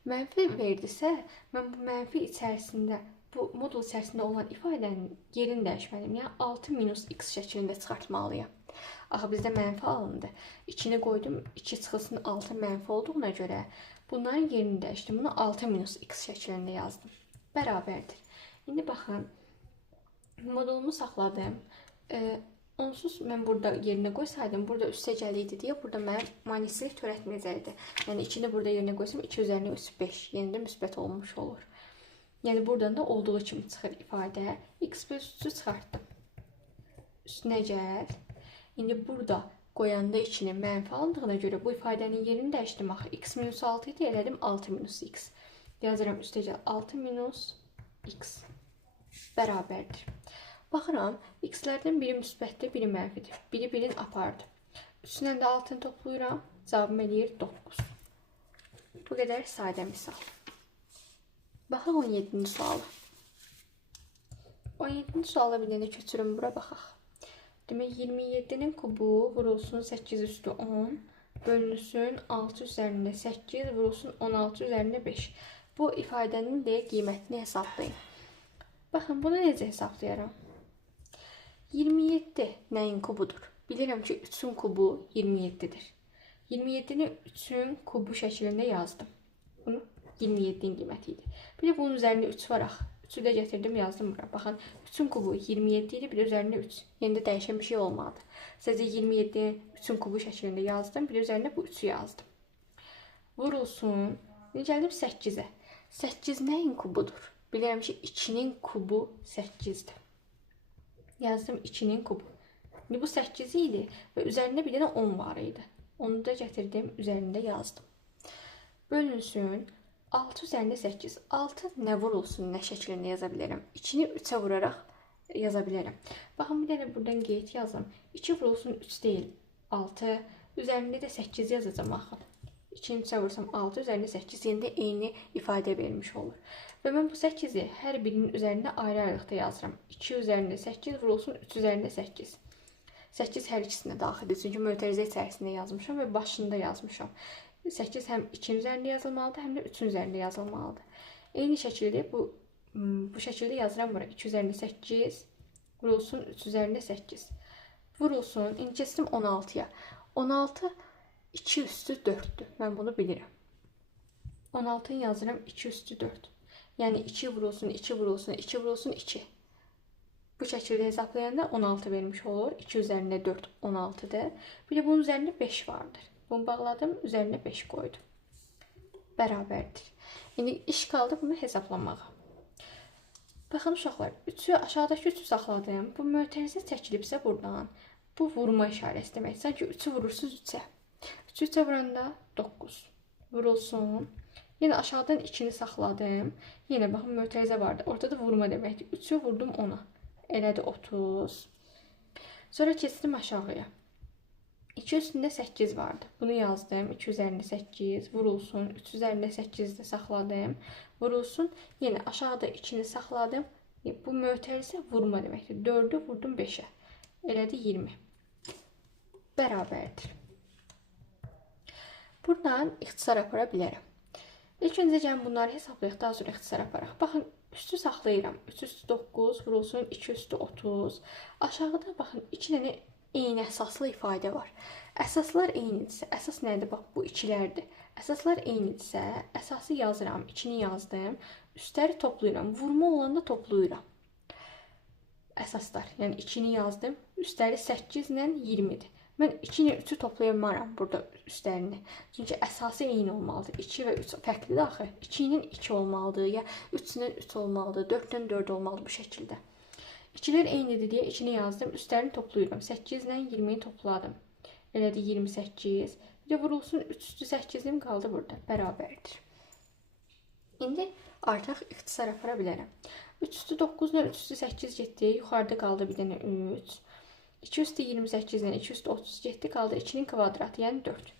Mənfi verdisə, mən bu mənfi içərisində, bu modul içərisində olan ifadənin yerini dəyişməliyim. Yəni 6 minus x şəklində çıxartmalıyam. Axı bizdə mənfi alındı. 2-ni qoydum, 2 çıxılsın 6 mənfi olduğuna görə bunların yerini dəyişdim. Bunu 6 minus x şəklində yazdım. Bərabərdir. İndi baxın, modulumu saxladım. Onsuz mən burada yerinə qoysaydım, burada üstə gəliydi deyə burada mənim maneçilik törətməyəcəkdi. Yəni 2-ni burada yerinə qoysam 2 üzərinə üstü 5. Yəni də müsbət olmuş olur. Yəni buradan da olduğu kimi çıxır ifadə. X plus 3'ü çıxartdım. Üstünə gəl. İndi burada qoyanda içini mənfi alındığına görə bu ifadənin yerini dəyişdim. Axı x minus 6 idi, elədim 6 minus x. Yazıram üstə gəl 6 minus x bərabərdir. Baxıram, x-lərdən biri müsbətdir, biri mənfidir. Biri birini apardı. Üstündən də 6'ını toplayıram. Cavabım eləyir 9. Bu qədər sadə misal. Baxaq 17-ci suala. 17-ci suala bir dənə köçürüm, bura baxaq. Demək, 27'nin kubu vurulsun 8 üstü 10, bölünsün 6 üzərində 8, vurulsun 16 üzərində 5. Bu ifadənin də qiymətini hesablayın. Baxın, bunu necə hesablayaram? 27 nəyin kubudur? Bilirəm ki, 3'ün kubu 27'dir. 27'ni 3'ün kubu şəklində yazdım. Bunu 27'nin qiyməti idi. Bir də bunun üzərində 3 var axı. 3'ü də gətirdim, yazdım bura. Baxın, 3'ün kubu 27 idi, bir də üzərində 3. Yəni də dəyişən bir şey olmadı. Sadəcə 27 3'ün kubu şəklində yazdım, bir də üzərində bu 3'ü yazdım. Vurulsun. Gəldim 8'ə. 8 nəyin kubudur? Bilirəm ki, 2'nin kubu 8'dir. Yazdım 2'nin kubu. Bu 8 idi və üzərində bir dənə 10 var idi. Onu da gətirdim, üzərində yazdım. Bölünsün 6 üzərində 8. 6 nə vurulsun, nə şəklində yaza bilərəm? 2'ni 3'ə vuraraq yaza bilərəm. Baxın, bir dənə buradan qeyd yazım. 2 vurulsun 3 deyil, 6. Üzərində də 8 yazacağım axı. 2'ni 3'ə vursam 6, üzərində 8. Yəni də eyni ifadə vermiş olur. Və mən bu 8'i hər birinin üzərində ayrı-ayrılıqda yazıram. 2 üzərində 8 vurulsun 3 üzərində 8. 8 hər ikisində daxildir. Çünki mötərizə içərisində yazmışam və başında yazmışam. 8 həm 2'nin üzərində yazılmalıdır, həm də 3'ün üzərində yazılmalıdır. Eyni şəkildə bu şəkildə yazıram bura. 2 üzərində 8 vurulsun 3 üzərində 8. Vurulsun, indi keçdim 16'ya. 16 2 üstü 4'dür. Mən bunu bilirəm. 16'ını yazıram 2 üstü 4. Yəni 2 vurulsun, 2 vurulsun, 2 vurulsun, 2. Bu şəkildə hesablayanda 16 vermiş olur. 2 üzərində 4, 16'dır. Bir də bunun üzərində 5 vardır. Bunu bağladım, üzərində 5 qoydum. Bərabərdir. İndi iş qaldı bunu hesablamağa. Baxın uşaqlar, aşağıdakı 3'ü saxladım. Bu mötərizə çəkilibsə buradan. Bu vurma işarəsi demək. Sanki 3'ü vurursunuz 3'ə. 3'ü 3'ə vuranda 9. Vurulsun. Yenə aşağıdan 2'ni saxladım. Yenə baxın, mötərizə vardı. Ortada vurma deməkdir. 3'ü vurdum 10'a. Elədi 30. Sonra keçdim aşağıya. 2 üstündə 8 vardı. Bunu yazdım. 2 üzərində 8 vurulsun. 3 üzərində 8'i də saxladım. Vurulsun. Yenə aşağıda 2'ni saxladım. Bu mötərizə isə vurma deməkdir. 4'ü vurdum 5'ə. Elədi 20. Bərabərdir. Buradan ixtisar apara bilərəm. İlk öncə gəlin bunları hesablayaq, daha sonra ixtisar aparaq. Baxın, üstü saxlayıram. 3 üstü 9 vurulsun 2 üstü 30. Aşağıda baxın 2 dənə eyni əsaslı ifadə var. Əsaslar eynidirsə, əsas nədir? Bax, bu ikilərdir. Əsaslar eynidirsə, əsası yazıram, 2'ni yazdım. Üstləri toplayıram. Vurma olanda toplayıram. Əsaslar, yəni 2'ni yazdım. Üstləri 8 ilə 20'dir. Mən 2 ilə 3'ü toplayamaram burada üstlərini. Çünki əsası eyni olmalıdır. 2 və 3 fərqlidir axı. 2 ilə 2 olmalıdır, ya 3 ilə 3 olmalıdır, 4 ilə 4 olmalıdır bu şəkildə. 2'lər eynidir deyə 2'ni yazdım, üstlərini toplayıram. 8 ilə 20'yi topladım. Elədi 28. Bir də vurulsun 3 üstü 8'im qaldı burada. Bərabərdir. İndi artıq ixtisar apara bilərəm. 3 üstü 9 ilə 3 üstü 8 getdi. Yuxarıda qaldı bir dənə 3. 2 üstü 28 ilə 2 üstü 30 getdi. Qaldı 2'nin kvadratı, yəni 4.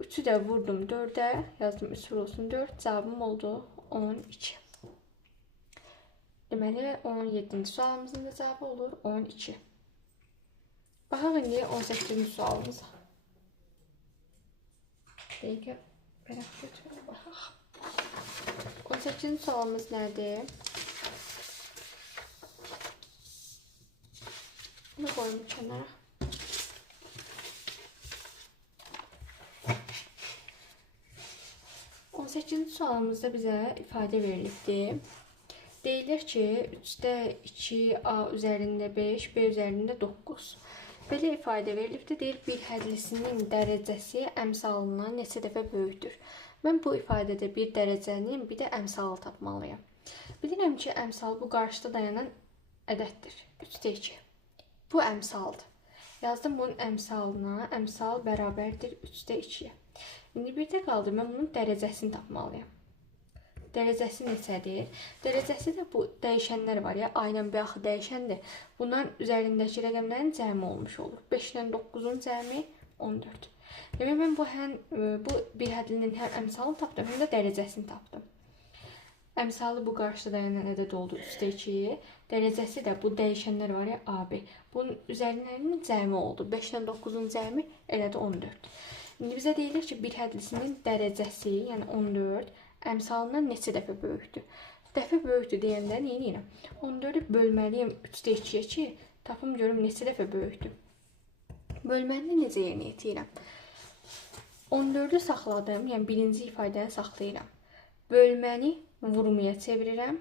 3'ü də vurdum 4'ə. Yazdım 3 vurulsun 4. Cavabım oldu 12. Deməli 17-ci sualımızın da cavabı olur 12. Baxaq indi 18-ci sualımıza. Dəqiqə bərək götürək baxaq. 18-ci sualımız nədir? Bunu koyayım kenara. On 8-ci sualımızda bizə ifadə verilibdir. Deyilir ki, 3'də 2, A üzərində 5, B üzərində 9. Belə ifadə verilibdir. Deyir, bir hədlisinin dərəcəsi əmsalından neçə dəfə böyükdür. Mən bu ifadədə bir dərəcənin, bir də əmsalı tapmalıyam. Bilirəm ki, əmsal bu qarşıda dayanan ədəddir. 3'də 2. Bu əmsaldır. Yazdım bunun əmsalına. Əmsal bərabərdir 3'də 2'yə. İndi bir də qaldı. Mən bunun dərəcəsini tapmalıyam. Dərəcəsi neçədir? Dərəcəsi də bu dəyişənlər var ya. A ilə B axı dəyişəndir. Bunların üzərindəki rəqəmlərin cəmi olmuş olur. 5 ilə 9'un cəmi 14. Demək mən bu bir hədlinin həm əmsalını tapdım, həm də dərəcəsini tapdım. Əmsalı bu qarşıda dayanan ədəd oldu 3'də 2. Dərəcəsi də bu dəyişənlər var ya AB. Bunun üzərlərinin cəmi oldu. 5 ilə 9'un cəmi elədi 14. İndi bizə deyilir ki, bir hədlisinin dərəcəsi, yəni 14, əmsalından neçə dəfə böyükdür? Dəfə böyükdür deyəndə nə edirəm? 14'ü bölməliyim 3'də 2'yə ki, tapım görüm neçə dəfə böyükdür. Bölməni necə yerinə yetirirəm? 14'ü saxladım, yəni birinci ifadəni saxlayıram. Bölməni vurmaya çevirirəm.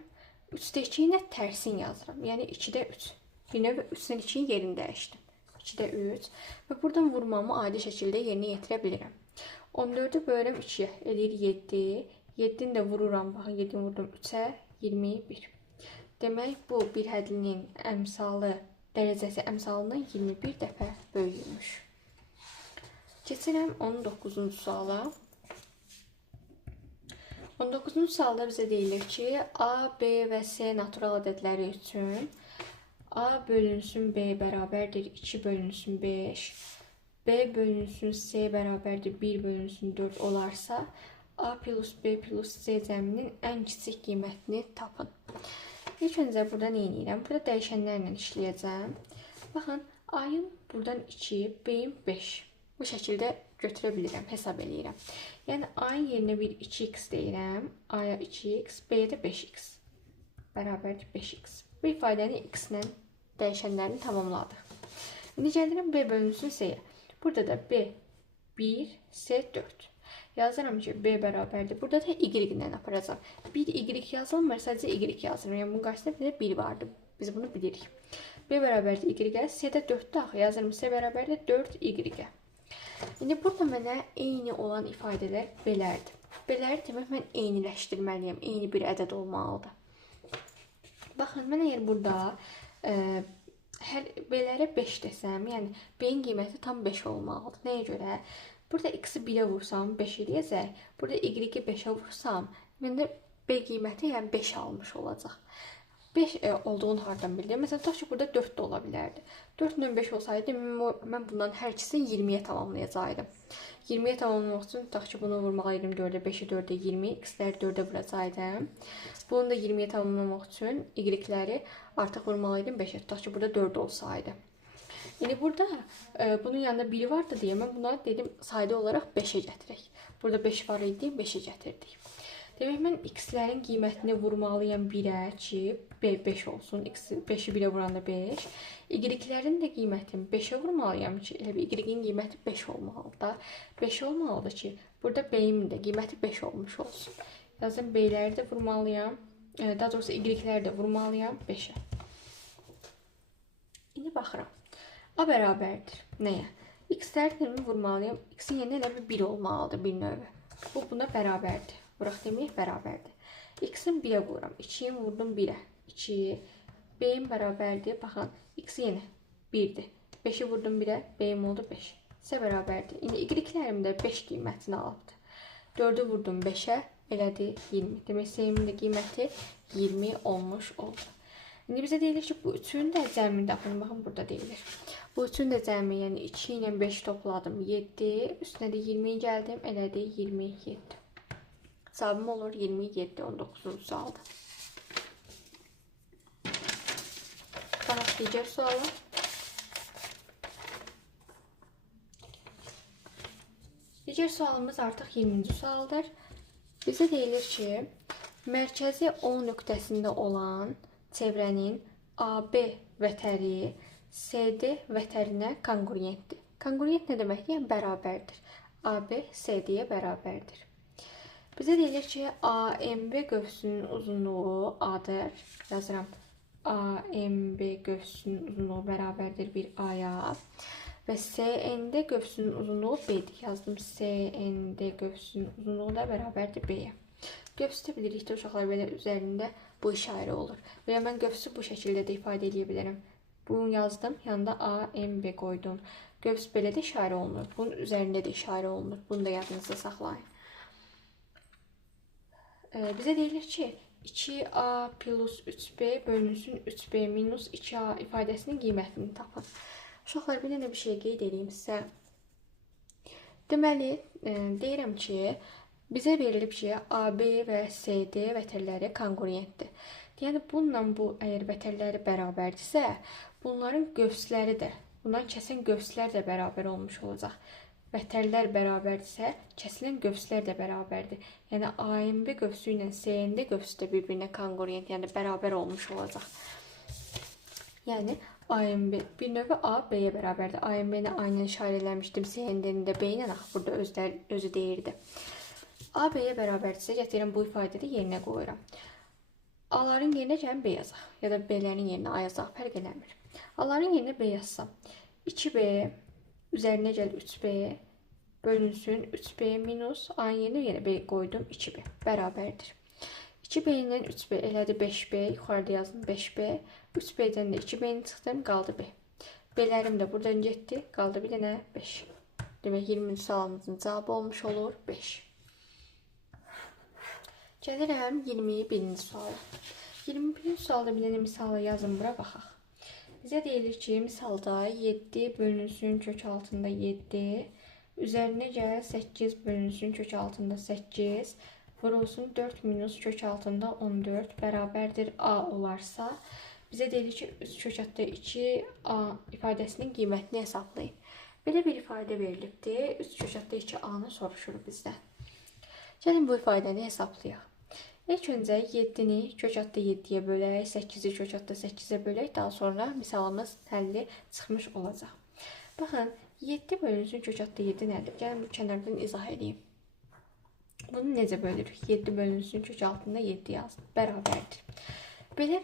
3'də 2 ilə tərsin yazıram. Yəni 2'də 3. Bir növ 3'dən 2'nin yerini dəyişdim. 2'də 3. Və buradan vurmamı adi şəkildə yerinə yetirə bilirəm. 14'ü bölürəm 2'yə. Eləyir 7. 7'ni də vururam. Baxın 7'ni vurdum 3'ə. 21. Demək bu bir hədlinin əmsalı, dərəcəsi əmsalından 21 dəfə böyüyürmüş. Keçirəm 19-cu suala. 19-cu sualda bizə deyilir ki, A, B və C natural ədədləri üçün A bölünsün B bərabərdir 2 bölünsün 5, B bölünsün C bərabərdir 1 bölünsün 4 olarsa, A plus B plus C cəminin ən kiçik qiymətini tapın. İlk öncə burada nə edirəm? Burada dəyişənlərlə işləyəcəm. Baxın, A-yın buradan 2, B-yin 5. Bu şəkildə götürə bilirəm, hesab edirəm. Yəni A-nın yerinə bir 2x deyirəm. A-ya 2x, B-yə də 5x. Bərabərdir 5x. Bu ifadəni x ilə dəyişənlərini tamamladıq. İndi gəlirəm B bölünsün C-yə. Burada da B 1, C 4. Yazıram ki, B bərabərdir. Burada da y ilə aparacam. 1 y yazılmır, sadəcə y yazıram. Yəni bunun qarşısında bir də 1 vardı. Biz bunu bilirik. B bərabərdir y-ə, C-də 4-də axı. Yazıram C bərabərdir 4y-ə. İndi burada mənə eyni olan ifadələr belərdir. Beləri demək mən eyniləşdirməliyəm. Eyni bir ədəd olmalıdır. Baxın, mən əgər burada belərə 5 desəm, yəni B-nin qiyməti tam 5 olmalıdır. Nəyə görə? Burada x-i 1'ə vursam 5 eləyəcək. Burada y-i 5'ə vursam, məndə B qiyməti yəni 5 almış olacaq. 5 olduğunu hardan bildim? Məsələn, tutaq ki, burada 4 də ola bilərdi. 4 ilə 5 olsaydı, mən bundan hər ikisini 20-yə tamamlayacaqdım. 20-yə tamamlamaq üçün tutaq ki, bunu vurmağa 24-ə, 5-i 4-ə 20, x-ləri 4-ə vuracaqdım. Bunu da 20-yə tamamlamaq üçün y-ləri artıq vurmalıydım 5-ə. Tutaq ki, burada 4 olsaydı. Yəni burada bunun yanında 1 vardı deyə mən buna dedim sayda olaraq 5-ə gətirək. Burada 5 var idi, 5-ə gətirdik. Demək mən x-lərin qiymətini vurmalıyam 1-ə ki, 5 olsun. 5-i 1-ə vuranda 5. Y-lərin də qiymətini 5-ə vurmalıyam ki, elə bir y-in qiyməti 5 olmalıdır da. 5 olmalıdır ki, burada b-in də qiyməti 5 olmuş olsun. Yazın b-ləri də vurmalıyam. Daha doğrusu y-ləri də vurmalıyam 5-ə. İndi baxıram. A bərabərdir. Nəyə? X-lərini vurmalıyam. X-in yerinə elə bir 1 olmalıdır bir növü. Bu buna bərabərdir. Buraq demək bərabərdir. X-in 1-ə vururam. 2-yi vurdum 1-ə. 2-yi. B-in bərabərdir. Baxın, X yenə 1-dir. 5-i vurdum 1-ə. B-im oldu 5. İsə bərabərdir. İndi y-lərim də 5 qiymətini alıbdır. 4-ü vurdum 5-ə. Elədi 20. Demək, C-in də qiyməti 20 olmuş oldu. İndi bizə deyilir ki, bu üçün də cəmini tapın. Baxın, burada deyilir. Bu üçün də cəmi, yəni 2 ilə 5 topladım 7. Üstünə də 20 gəldim. Elədi 27. Cavabım olur 27, 19-cu sualda. Baxaq digər suala. Digər sualımız artıq 20-ci sualdır. Bizə deyilir ki, mərkəzi O nöqtəsində olan çevrənin AB vətəri CD vətərinə konqurentdir. Konqurent nə deməkdir? Yəni bərabərdir. AB CD-yə bərabərdir. Bizə deyilir ki, AMB qövsünün uzunluğu A-dır. Yazıram. AMB qövsünün uzunluğu bərabərdir bir A-ya. Və CND qövsünün uzunluğu B-dir. Yazdım. CND qövsünün uzunluğu da bərabərdir B-yə. Qövsü də bilirikdə uşaqlar belə üzərində bu işarə olur. Və ya mən qövsü bu şəkildə də ifadə edə bilərəm. Bunu yazdım. Yanında AMB qoydum. Qövs belə də işarə olunur. Bunun üzərində də işarə olunur. Bunu da yadınızda saxlayın. Bizə deyilir ki, 2A plus 3B bölünsün 3B minus 2A ifadəsinin qiymətini tapın. Uşaqlar, bir dənə bir şey qeyd edeyim sizə. Deməli, deyirəm ki, bizə verilib ki, AB və CD vətərləri konqurentdir. Yəni, bununla bu əgər vətərləri bərabərdirsə, bunların qövsləri də, bundan kəsən qövslər də bərabər olmuş olacaq. Vətərlər bərabərdirsə, kəsilən qövslər də bərabərdir. Yəni, AMB qövsü ilə CND qövsü də bir-birinə konqurent, yəni bərabər olmuş olacaq. Yəni, AMB bir növü A, B-yə bərabərdir. AMB-ni A ilə işarə eləmişdim, CND-ni də B ilə burada özü deyirdi. A, B-yə bərabərdirsə, gətirirəm bu ifadədə yerinə qoyuram. A-ların yerinə gəlin B yazaq, ya da B-lərin yerinə A yazaq, fərq eləmir. A-ların yerinə B yazsam, 2B üzərinə gəl 3B bölünsün 3B minus A-nın yerinə yenə B qoydum 2B bərabərdir. 2B ilə 3B elədi 5B, yuxarıda yazdım 5B, 3B-dən də 2B-ni çıxdım, qaldı B. B-lərim də buradan getdi, qaldı bir dənə 5. Demək 20-ci sualımızın cavabı olmuş olur 5. Gəlirəm 21-ci suala. 21-ci sualda bir dənə misala yazın, bura baxaq. Bizə deyilir ki, misalda 7 bölünsün kök altında 7, üzərinə gəl 8 bölünsün kök altında 8, vurulsun 4 minus kök altında 14 bərabərdir A olarsa, bizə deyilir ki, 3 kök altında 2 A ifadəsinin qiymətini hesablayın. Belə bir ifadə verilibdir. 3 kök altında 2 A-nı soruşur bizdən. Gəlin bu ifadəni hesablayaq. İlk öncə 7-ni kök altında 7-yə bölək, 8-i kök altında 8-ə bölək, daha sonra misalımız həlli çıxmış olacaq. Baxın, 7 bölünsün kök altında 7 nədir? Gəlin bu kənardan izah edeyim. Bunu necə bölürük? 7 bölünsün kök altında 7 yazdım. Bərabərdir. Belə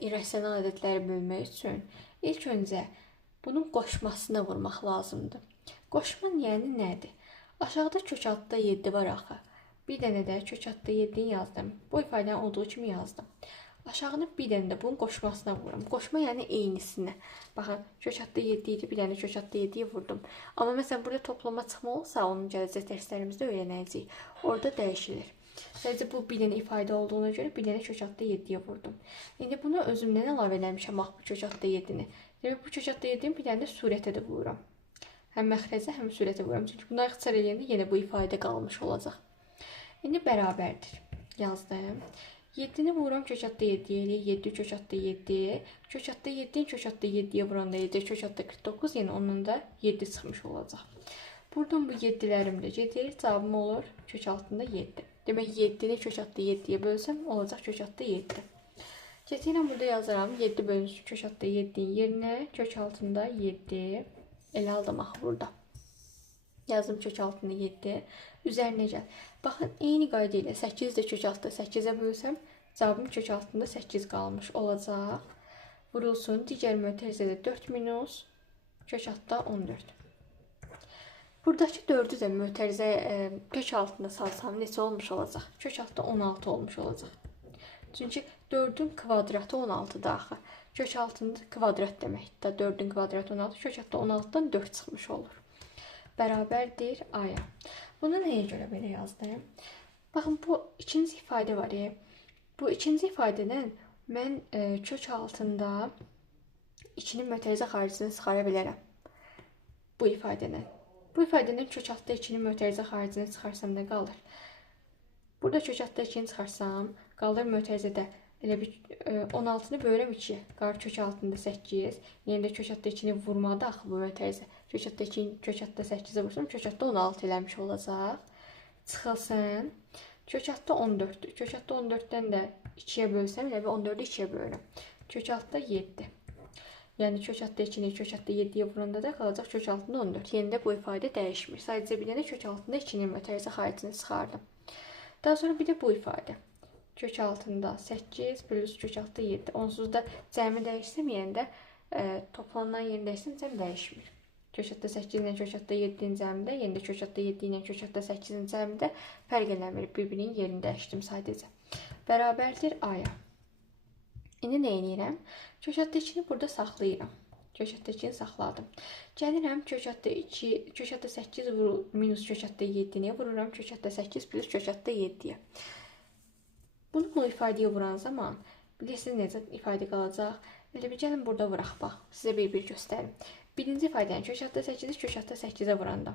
irrasional ədədləri bölmək üçün ilk öncə bunun qoşmasına vurmaq lazımdır. Qoşma yəni nədir? Aşağıda kök altında 7 var axı. Bir dənə də kök altında 7-ni yazdım. Bu ifadəni olduğu kimi yazdım. Aşağını bir dənə də bunun qoşmasına vururam. Qoşma yəni eynisinə. Baxın, kök altında 7 idi, bir dənə kök altında 7-yi vurdum. Amma məsələn, burada toplama çıxma olsa, onun gələcək dərslərimizdə öyrənəcəyik. Orada dəyişilir. Sadəcə bu bir dənə ifadə olduğuna görə bir dənə kök altda 7-yə vurdum. İndi bunu özümdən əlavə eləmişəm bax bu kök altda 7-ni. Demək bu kök altda 7-ni bir dənə də surətə də vururam. Həm məxrəcə, həm surətə vururam. Çünki bunu ixtisar edəndə yenə bu ifadə qalmış olacaq. İndi bərabərdir. Yazdım. 7-ni vururam kök altda 7-yə, 7 kök altda 7. Kök altda 7-ni kök altda 7-yə vuranda edəcək kök altda 49, yəni ondan da 7 çıxmış olacaq. Buradan bu 7-lərim də gedir. Cavabım olur kök altında 7. Demək 7-ni kök altda 7-yə bölsəm olacaq kök altda 7. Keçirəm burada yazaram. 7 bölünsün kök altda 7-nin yerinə kök altında 7. Elə aldım axı burada. Yazdım kök altında 7. Üzərinə gəl. Baxın, eyni qayda ilə 8 də kök altda 8-ə bölsəm, cavabım kök altında 8 qalmış olacaq. Vurulsun. Digər mötərizədə 4 minus kök altda 14. Buradakı 4-ü də mötərizə kök altında salsam neçə olmuş olacaq? Kök altda 16 olmuş olacaq. Çünki 4-ün kvadratı 16-dır axı. Kök altında kvadrat deməkdir. 4-ün kvadratı 16, kök altda 16-dan 4 çıxmış olur. Bərabərdir A-ya. Bunu nəyə görə belə yazdım? Baxın, bu ikinci ifadə var. Bu ikinci ifadədən mən kök altında 2-nin mötərizə xaricinə çıxara bilərəm. Bu ifadədən. Bu ifadədən kök altda 2-nin mötərizə xaricinə çıxarsam nə qalır? Burada kök altda 2-ni çıxarsam, qalır mötərizədə. Elə bir 16-nı bölürəm 2-yə. Qalır kök altında 8. Yəni də kök altda 2-ni vurmadı axı bu mötərizə. Kök altda 2-ni kök altda 8-ə vursam, kök altda 16 eləmiş olacaq. Çıxılsın. Kök altda 14-dür. Kök altda 14-dən də 2-yə bölsəm, elə bir 14-ü 2-yə bölürəm. Kök altda 7. Yəni kök altda 2-ni kök altda 7-yə vuranda da qalacaq kök altında 14. Yəni də bu ifadə dəyişmir. Sadəcə bir dənə kök altında 2-nin mötərizə xaricinə çıxardım. Daha sonra bir də bu ifadə. Kök altında 8 bölüs kök altda 7. Onsuz da cəmi dəyişsəm, yəni də toplanan yerini dəyişsəm, cəm dəyişmir. Kök altda 8 ilə kök altda 7-nin cəmində, yəni də kök altda 7 ilə kök altda 8-in cəmində fərq eləmir. Bir-birinin yerini dəyişdim sadəcə. Bərabərdir A-ya. İndi nə edirəm? Kök altda 2-ni burada saxlayıram. Kök altda 2-ni saxladım. Gəlirəm kök altda 2, kök altda 8 minus kök altda 7-ni vururam kök altda 8 plus kök altda 7-yə. Bunu bu ifadəyə vuran zaman bilirsiniz necə ifadə qalacaq? Elə bir gəlin burada vuraq bax. Sizə bir-bir göstərim. Birinci ifadəni kök altda 8-i kök altda 8-ə vuranda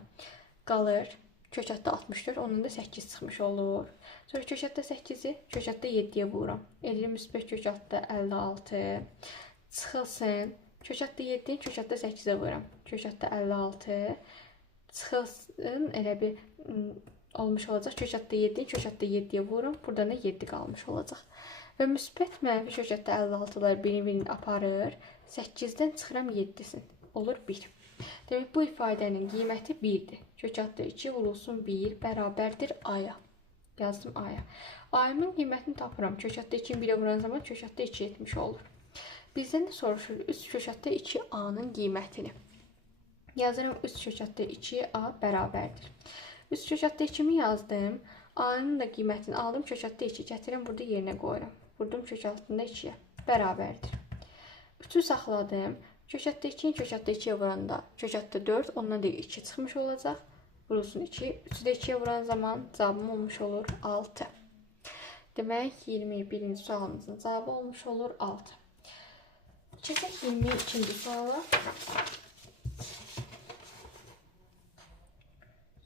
qalır kök altda 64, ondan da 8 çıxmış olur. Sonra kök altda 8-i kök altda 7-yə vururam. Edirim müsbət kök altda 56. Çıxılsın. Kök altda 7-ni kök altda 8-ə vururam. Kök altda 56. Çıxılsın. Elə bir olmuş olacaq. Kök altda 7-ni kök altda 7-yə vururam. Buradan da 7 qalmış olacaq. Və müsbət mənfi kök altda 56-lar birini aparır. 8-dən çıxıram 7-sin. Olur 1. Demək bu ifadənin qiyməti 1-dir. Kök altda 2 vurulsun 1 bərabərdir A-ya. Yazdım A-ya. A-nın qiymətini tapıram. Kök altda 2-ni 1-ə vuran zaman kök altda 2 etmiş olur. Bizdən də soruşur üst kök altda 2A-nın qiymətini. Yazıram üst kök altda 2A bərabərdir. Üst kök altda 2-mi yazdım. A-nın da qiymətini aldım. Kök altda 2 gətirirəm. Burada yerinə qoyuram. Vurdum kök altında 2-yə. Bərabərdir. 3-ü saxladım. Kök altda 2-ni kök altda 2-yə vuranda kök altda 4. Ondan da 2 çıxmış olacaq. Vurulsun 2. 3-ü də 2-yə vuran zaman cavabım olmuş olur 6. Demək 21-ci sualımızın cavabı olmuş olur 6. Keçək 22-ci suala.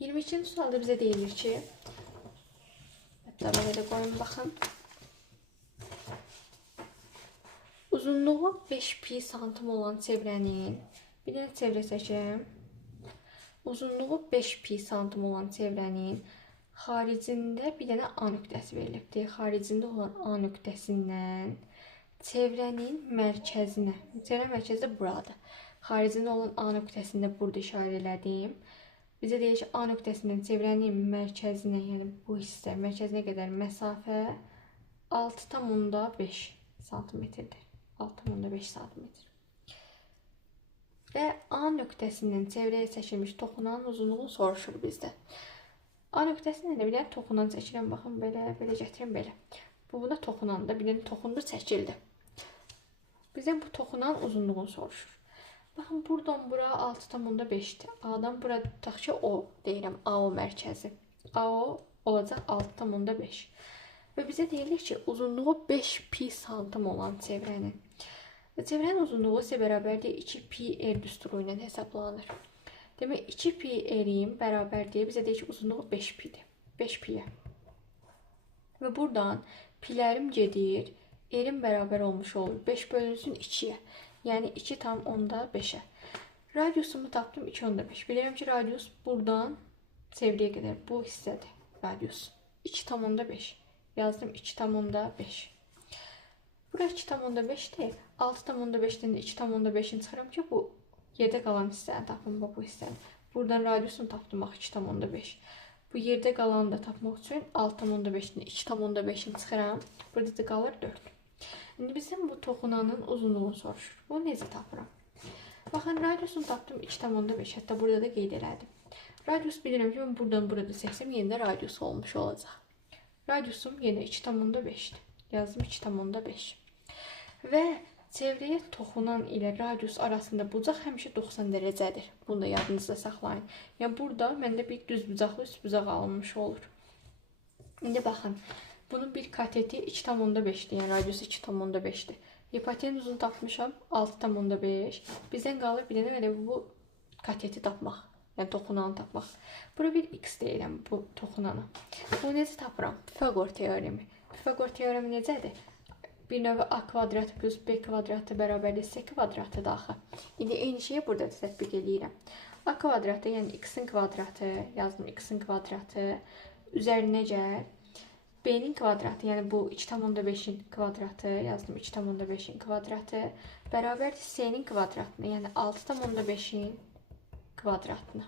22-ci sualda bizə deyilir ki, hətta belə də qoyun baxın. Uzunluğu 5 pi santim olan çevrənin, bir dənə çevrə çəkirəm. Uzunluğu 5 pi santim olan çevrənin xaricində bir dənə A nöqtəsi verilibdir. Xaricində olan A nöqtəsindən çevrənin mərkəzinə, çevrə mərkəzi də buradır. Xaricində olan A nöqtəsində burada işarə elədim. Bizə deyir ki, A nöqtəsindən çevrənin mərkəzinə, yəni bu hissə, mərkəzinə qədər məsafə 6,5 santimetrdir. 6,5 santimetr. Və A nöqtəsindən çevrəyə çəkilmiş toxunan uzunluğu soruşur bizdə. A nöqtəsindən də bir dənə toxunan çəkirəm. Baxın, belə gətirim, belə. Bu buna toxunanda bir dənə toxundu, çəkildi. Bizdən bu toxunan uzunluğunu soruşur. Baxın, buradan bura 6,5-dir. A-dan bura tutaq ki, O deyirəm, AO mərkəzi. AO olacaq 6,5. Və bizə deyilir ki, uzunluğu 5 pi santim olan çevrənin. Çevrənin uzunluğu isə bərabərdir 2 pi r düsturu ilə hesablanır. Demək 2 pi r-in bərabərdir. Bizə deyir ki, uzunluğu 5 pidir. 5 piyə. Və buradan pilərim gedir. R-in bərabər olmuş olur. 5 bölünsün 2-yə. Yəni 2,5-ə. Radiusumu tapdım 2,5. Bilirəm ki, radius buradan çevrəyə qədər. Bu hissədir radius. 2,5. Yazdım 2,5. Bura 2,5-dir. 6,5-dən də 2,5-ini çıxıram ki, bu yerdə qalan hissəni tapım, bu hissəni. Buradan radiusunu tapdım, 2,5. Bu yerdə qalanı da tapmaq üçün 6,5-dən 2,5-ini çıxıram. Burada da qalır 4. İndi bizim bu toxunanın uzunluğunu soruşur. Bunu necə tapıram? Baxın, radiusunu tapdım 2,5. Hətta burada da qeyd elədim. Radius bilirəm ki, mən buradan burada seçsəm, yenə radius olmuş olacaq. Radiusum yenə 2,5-dir. Yazdım 2,5. Və çevrəyə toxunan ilə radius arasında bucaq həmişə 90 dərəcədir. Bunu da yadınızda saxlayın. Yəni burada məndə bir düz bucaqlı üst bucaq alınmış olur. İndi baxın, bunun bir kateti 2,5-dir. Yəni radiusu 2,5-dir. Hipotenuzunu tapmışam 6,5. Bizdən qalır bir dənə elə bu kateti tapmaq. Yəni toxunanı tapmaq. Bura bir x deyirəm bu toxunanı. Bunu necə tapıram? Pifaqor teoremi. Pifaqor teoremi necədir? Bir növ a kvadratı plus b kvadratı bərabərdir s kvadratı daxil. İndi eyni şeyi burada da tətbiq edirəm. A kvadratı, yəni x-in kvadratı, yazdım x-in kvadratı, üzərinə gəl. B-nin kvadratı, yəni bu 2,5-in kvadratı, yazdım 2,5-in kvadratı, bərabərdir s-nin kvadratına, yəni 6,5-in kvadratına.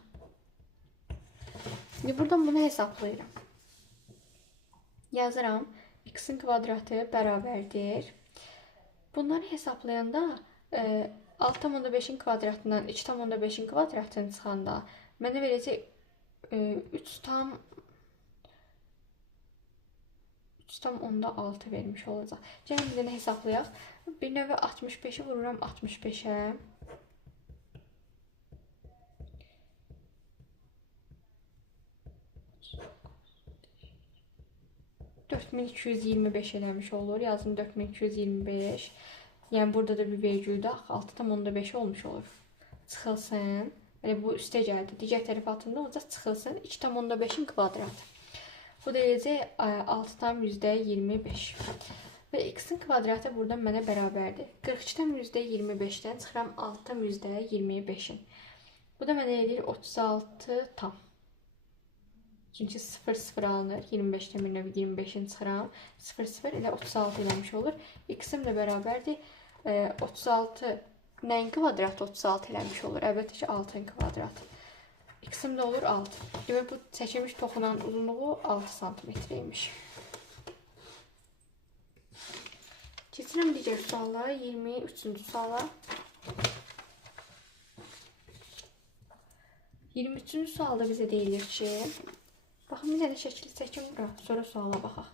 Şimdi buradan bunu hesaplayıram. Yazıram. X-in kvadratı bərabərdir. Bunları hesaplayanda 6,5-in kvadratından 2,5-in kvadratını çıxanda mənə verəcək 3,6 vermiş olacaq. Gəlin bir dənə hesaplayaq. Bir növ 65-i vururam 65-ə. 4225 eləmiş olur. Yazdım 4225. Yəni burada da bir vergüldə 6,5 olmuş olur. Çıxılsın. Elə bu üstə gəldi. Digər tərəf altında olacaq çıxılsın. 2,5-in kvadratı. Bu da eləcək 6,25. Və x-in kvadratı buradan mənə bərabərdir. 42,25-dən çıxıram 6,25-in. Bu da mənə edir 36 tam. Çünki 0,0 alınır. 25-dən bir növ 25-in çıxıram. 0,0 elə 36 eləmiş olur. X-im də bərabərdir. 36 nəyin kvadratı 36 eləmiş olur? Əlbəttə ki, 6-ın kvadratı. X-im də olur 6. Demək, bu çəkilmiş toxunanın uzunluğu 6 santimetreymiş. Keçirəm digər suala. 23-cü suala. 23-cü sualda bizə deyilir ki, baxın, bir dənə şəkil çəkin bura, sonra suala baxaq.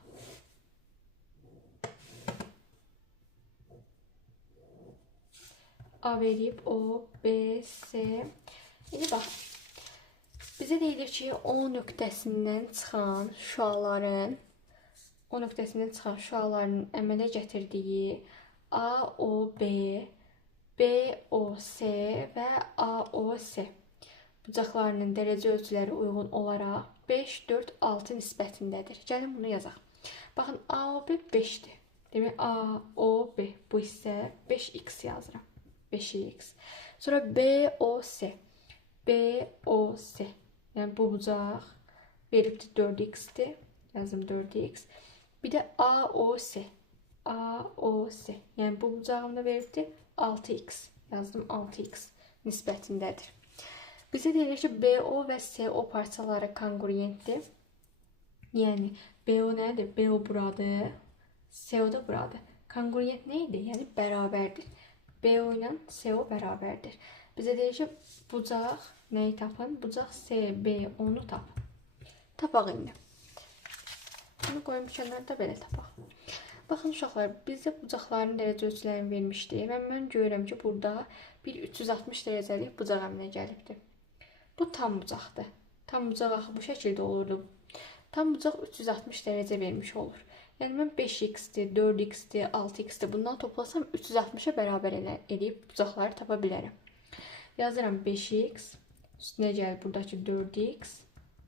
A verib, O, B, S. İndi bax, bizə deyilir ki, O nöqtəsindən çıxan şüaların əmələ gətirdiyi A, O, B, B, O, S və A, O, S bucaqlarının dərəcə ölçüləri uyğun olaraq 5, 4, 6 nisbətindədir. Gəlin bunu yazaq. Baxın, A, O, B 5-dir. Demək, A, O, B bu hissə 5x yazıram. 5x. Sonra B, O, S. B, O, S. Yəni bu bucaq veribdir 4x-dir. Yazdım 4x. Bir də A, O, S. A, O, S. Yəni bu bucağımda veribdir 6x. Yazdım 6x nisbətindədir. Bizə deyilir ki, BO və SO parçaları kongruentdir. Yəni, BO nədir? BO buradır, SO da buradır. Kongruent nə idi? Yəni, bərabərdir. BO ilə SO bərabərdir. Bizə deyilir ki, bucaq nəyi tapın? Bucaq SBO-nu tapın. Tapaq indi. Bunu qoyum kənarda belə tapaq. Baxın, uşaqlar, bizdə bucaqların dərəcə ölçülərini vermişdir və mən görürəm ki, burada bir 360 dərəcəlik bucaq əmələ gəlibdir. Bu tam bucaqdır. Tam bucaq axı bu şəkildə olurdu. Tam bucaq 360 dərəcə vermiş olur. Yəni mən 5x-dir, 4x-dir, 6x-dir bundan toplasam 360-a bərabər eləyib bucaqları tapa bilərəm. Yazıram 5x, üstünə gəlir buradakı 4x,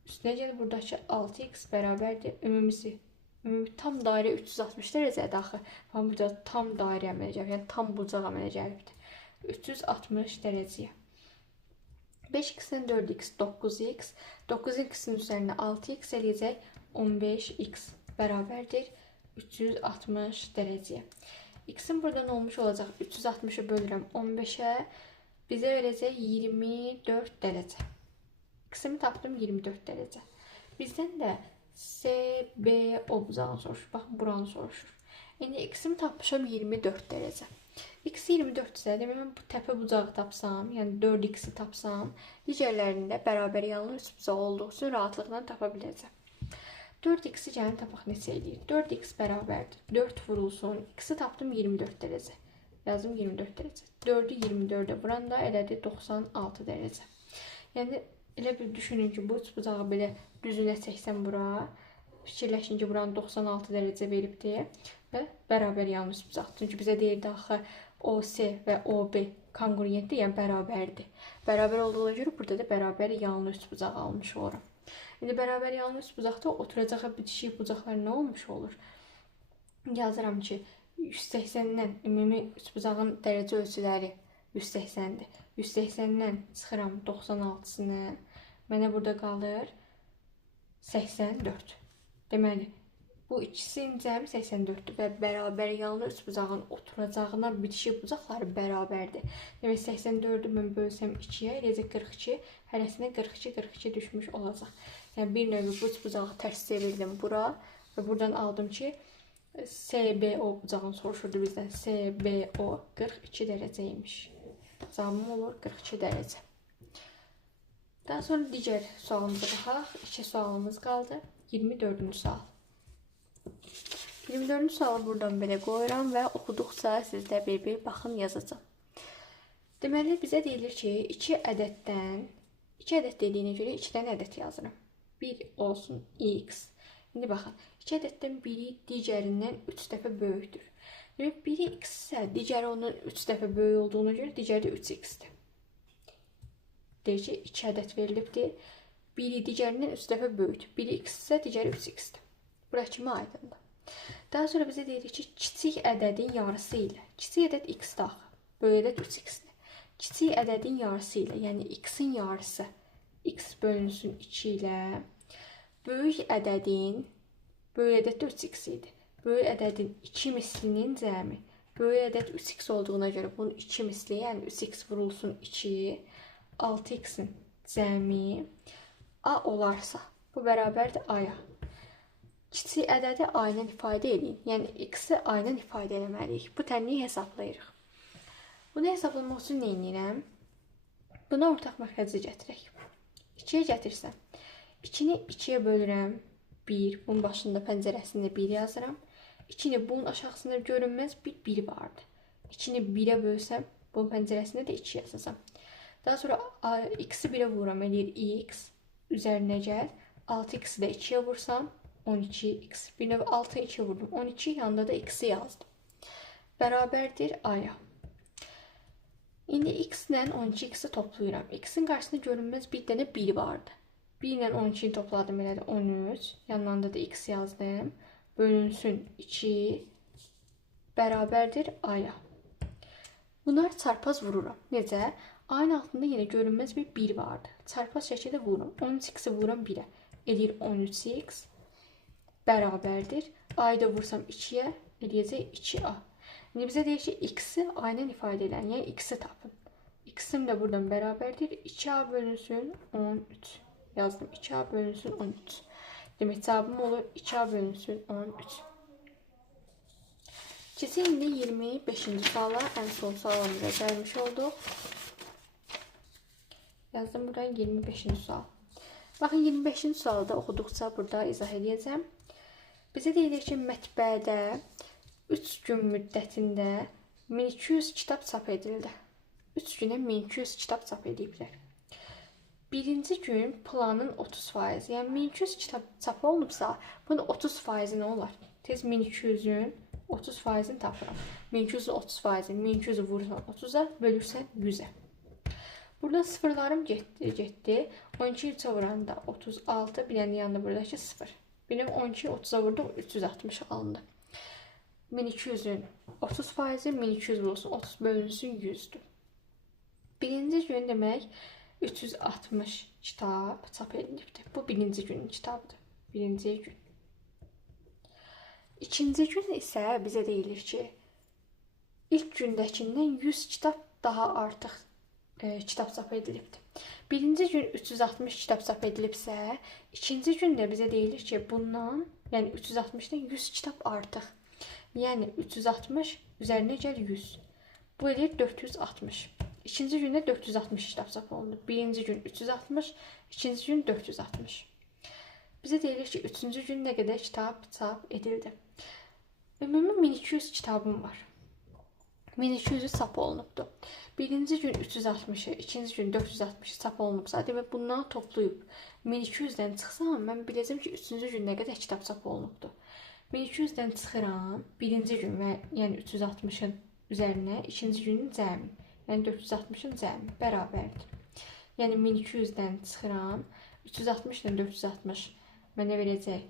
üstünə gəlir buradakı 6x bərabərdir. Ümumi tam dairə 360 dərəcədir axı. Burada tam dairə əmələ gəlib, yəni tam bucaq əmələ gəlibdir. 360 dərəcəyə. 5x-dən 4x, 9x, 9x-in üzərinə 6x eləyəcək, 15x bərabərdir 360 dərəcəyə. X-in buradan olmuş olacaq, 360-ı bölürəm 15-ə, bizə verəcək 24 dərəcə. X-imi tapdım 24 dərəcə. Bizdən də CBO bucağını soruşur. Baxın, buranı soruşur. İndi X-imi tapmışam 24 dərəcə. X 24-sə, demək mən bu təpə bucağı tapsam, yəni 4x-i tapsam, digərlərində bərabər yanlı üç bucaq olduğu üçün rahatlıqla tapa biləcəm. 4x-i gəlin tapaq neçə eləyir? 4x bərabərdir. 4 vurulsun. X-i tapdım 24 dərəcə. Yazdım 24 dərəcə. 4-ü 24-ə vuran da elədi 96 dərəcə. Yəni elə bir düşünün ki, bu üç bucağı belə düzünə çəksəm bura, fikirləşin ki, buranı 96 dərəcə veribdir və bərabər yanlı üç bucaqdır. Çünki bizə deyirdi axı OC və OB kongruentdir, yəni bərabərdir. Bərabər olduğuna görə burada da bərabər yanlı üç bucaq almış oluram. İndi bərabər yanlı üç bucaqda oturacağı bitişik bucaqlar nə olmuş olur? Yazıram ki, 180-dən ümumi üç bucağın dərəcə ölçüləri 180-dir. 180-dən çıxıram 96-sını. Mənə burada qalır 84. Deməli, bu ikisinin cəmi 84-dür və bərabər yanlı üç bucağın oturacağına bitişik bucaqları bərabərdir. Demək, 84-ü mən bölsəm 2-yə, eləcək 42, hərəsinə 42 düşmüş olacaq. Yəni, bir növü bu üç bucağı tərs çevirdim bura və buradan aldım ki, CBO bucağını soruşurdu bizdən. CBO 42 dərəcəymiş. Cavabım olur 42 dərəcə. Daha sonra digər sualımıza baxaq. 2 sualımız qaldı. 24-cü sual. 24-cü sualı buradan belə qoyuram və oxuduqca siz də bir baxın yazacağım. Deməli, bizə deyilir ki, 2 ədəd dediyinə görə 2-dən ədəd yazıram. 1 olsun x. İndi baxın, 2 ədəddən biri digərindən 3 dəfə böyükdür. Demək, biri x isə digəri ondan 3 dəfə böyük olduğuna görə digəri də 3x-dir. Deyir ki, 2 ədəd verilibdir. Biri digərindən 3 dəfə böyükdür. Biri x isə digəri 3x-dir. Bura kimi aydındır. Daha sonra bizə deyirik ki, kiçik ədədin yarısı ilə, kiçik ədəd x-dir axı, böyük ədəd 3x-dir. Kiçik ədədin yarısı ilə, yəni x-in yarısı, x bölünsün 2 ilə, böyük ədədin, böyük ədəd 3x idi. Böyük ədədin 2 mislinin cəmi, böyük ədəd 3x olduğuna görə bunun 2 misli, yəni 3x vurulsun 2, 6x-in cəmi a olarsa, bu bərabərdir a-ya. Kiçik ədədi a ilə ifadə edin, yəni x-i a ilə ifadə eləməliyik. Bu tənliyi hesablayırıq. Bunu hesablamaq üçün nə edirəm? Buna ortaq məxrəci gətirək. 2-yə gətirsəm, 2-ni 2-yə bölürəm, 1, bunun başında pəncərəsində 1 yazıram. 2-ni bunun aşağısında görünməz bir 1 vardır. 2-ni 1-ə bölsəm, bunun pəncərəsində də 2 yazacam. Daha sonra x-i 1-ə vururam, eləyir x, üzərinə gəl, 6x-i də 2-yə vursam, 12x. Bir növ 6-ı 2-yə vurdum, 12, yanında da x-i yazdım. Bərabərdir a-ya. İndi x ilə 12x-i toplayıram. X-in qarşısında görünməz bir dənə 1 vardı. 1 ilə 12-ni topladım, elədi 13. Yanlarında da x yazdım. Bölünsün 2. Bərabərdir a-ya. Bunlar çarpaz vururam. Necə? A-nın altında yenə görünməz bir 1 vardı. Çarpaz şəkildə vururam. 13x-i vururam 1-ə. Edir 13x. Bərabərdir. A-yı da vursam 2-yə. Eləyəcək 2a. İndi bizə deyir ki, x-i a ilə ifadə edin. Yəni x-i tapın. X-im də buradan bərabərdir. 2a bölünsün 13. Yazdım. 2a bölünsün 13. Demək, cavabım olur 2a bölünsün 13. Keçək indi 25-ci suala, ən son sualımıza gəlmiş olduq. Yazdım buradan 25-ci sual. Baxın, 25-ci sualı da oxuduqca burada izah edəcəm. Bizə deyilir ki, mətbəədə 3 gün müddətində 1200 kitab çap edildi. 3 günə 1200 kitab çap ediblər. Birinci gün planın 30%, yəni 1200 kitab çap olunubsa, bunun 30% nə olar? Tez 1200-ün 30%-ni tapıram. 1200-ün 30%-ni 1200-ü vurursan 30-a, bölürsən 100-ə. Burada sıfırlarım getdi. 12 3'e vuranda 36, bir dənə yanında buradakı 0. Benim 12 30'a vurdum, 360 alındı. 1200'ün 30%, 1200 bulsun, 30 bölünsün 100'dür. Birinci gün demək 360 kitab çap edilibdir. Bu birinci günün kitabıdır. Birinci gün. İkinci gün isə bizə deyilir ki, ilk gündəkindən 100 kitab daha artıq kitab çap edilibdir. Birinci gün 360 kitab çap edilibsə, ikinci gündə bizə deyilir ki, bundan, yəni 360-dan 100 kitab artıq. Yəni 360 üzərinə gəl 100. Bu edir 460. İkinci gündə 460 kitab çap olundu. Birinci gün 360, ikinci gün 460. Bizə deyilir ki, üçüncü gün nə qədər kitab çap edildi. Ümumi 1200 kitabım var. 1200'ü çap olunubdur. Birinci gün 360'ı, ikinci gün 460'ı çap olunubsa, demək bundan toplayıb 1200'dən çıxsam, mən biləcəm ki, üçüncü gün nə qədər kitab çap olunubdur. 1200'dən çıxıram, birinci gün və yəni 360'ın üzərinə, ikinci günün cəmi, yəni 460'ın cəmi bərabərdir. Yəni 1200'dən çıxıram, 360 ilə 460 mənə verəcək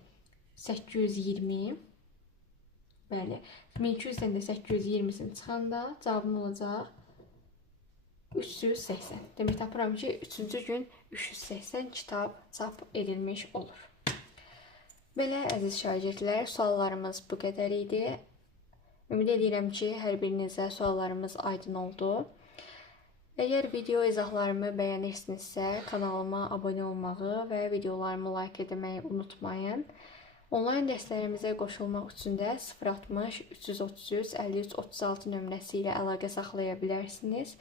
820. Bəli, 1200'dən də 820'sini çıxanda cavabım olacaq 380. Demək tapıram ki, üçüncü gün 380 kitab çap edilmiş olur. Belə əziz şagirdlər, suallarımız bu qədər idi. Ümid edirəm ki, hər birinizə suallarımız aydın oldu. Əgər video izahlarımı bəyənirsinizsə, kanalıma abunə olmağı və videolarımı like etməyi unutmayın. Onlayn dərslərimizə qoşulmaq üçün də 060 333 53 36 nömrəsi ilə əlaqə saxlaya bilərsiniz.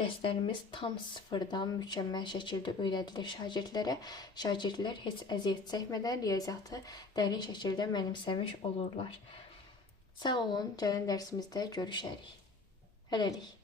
Dərslərimiz tam sıfırdan mükəmməl şəkildə öyrədilir şagirdlərə. Şagirdlər heç əziyyət çəkmədən riyaziyyatı dərin şəkildə mənimsəmiş olurlar. Sağ olun, gələn dərsimizdə görüşərik. Hələlik.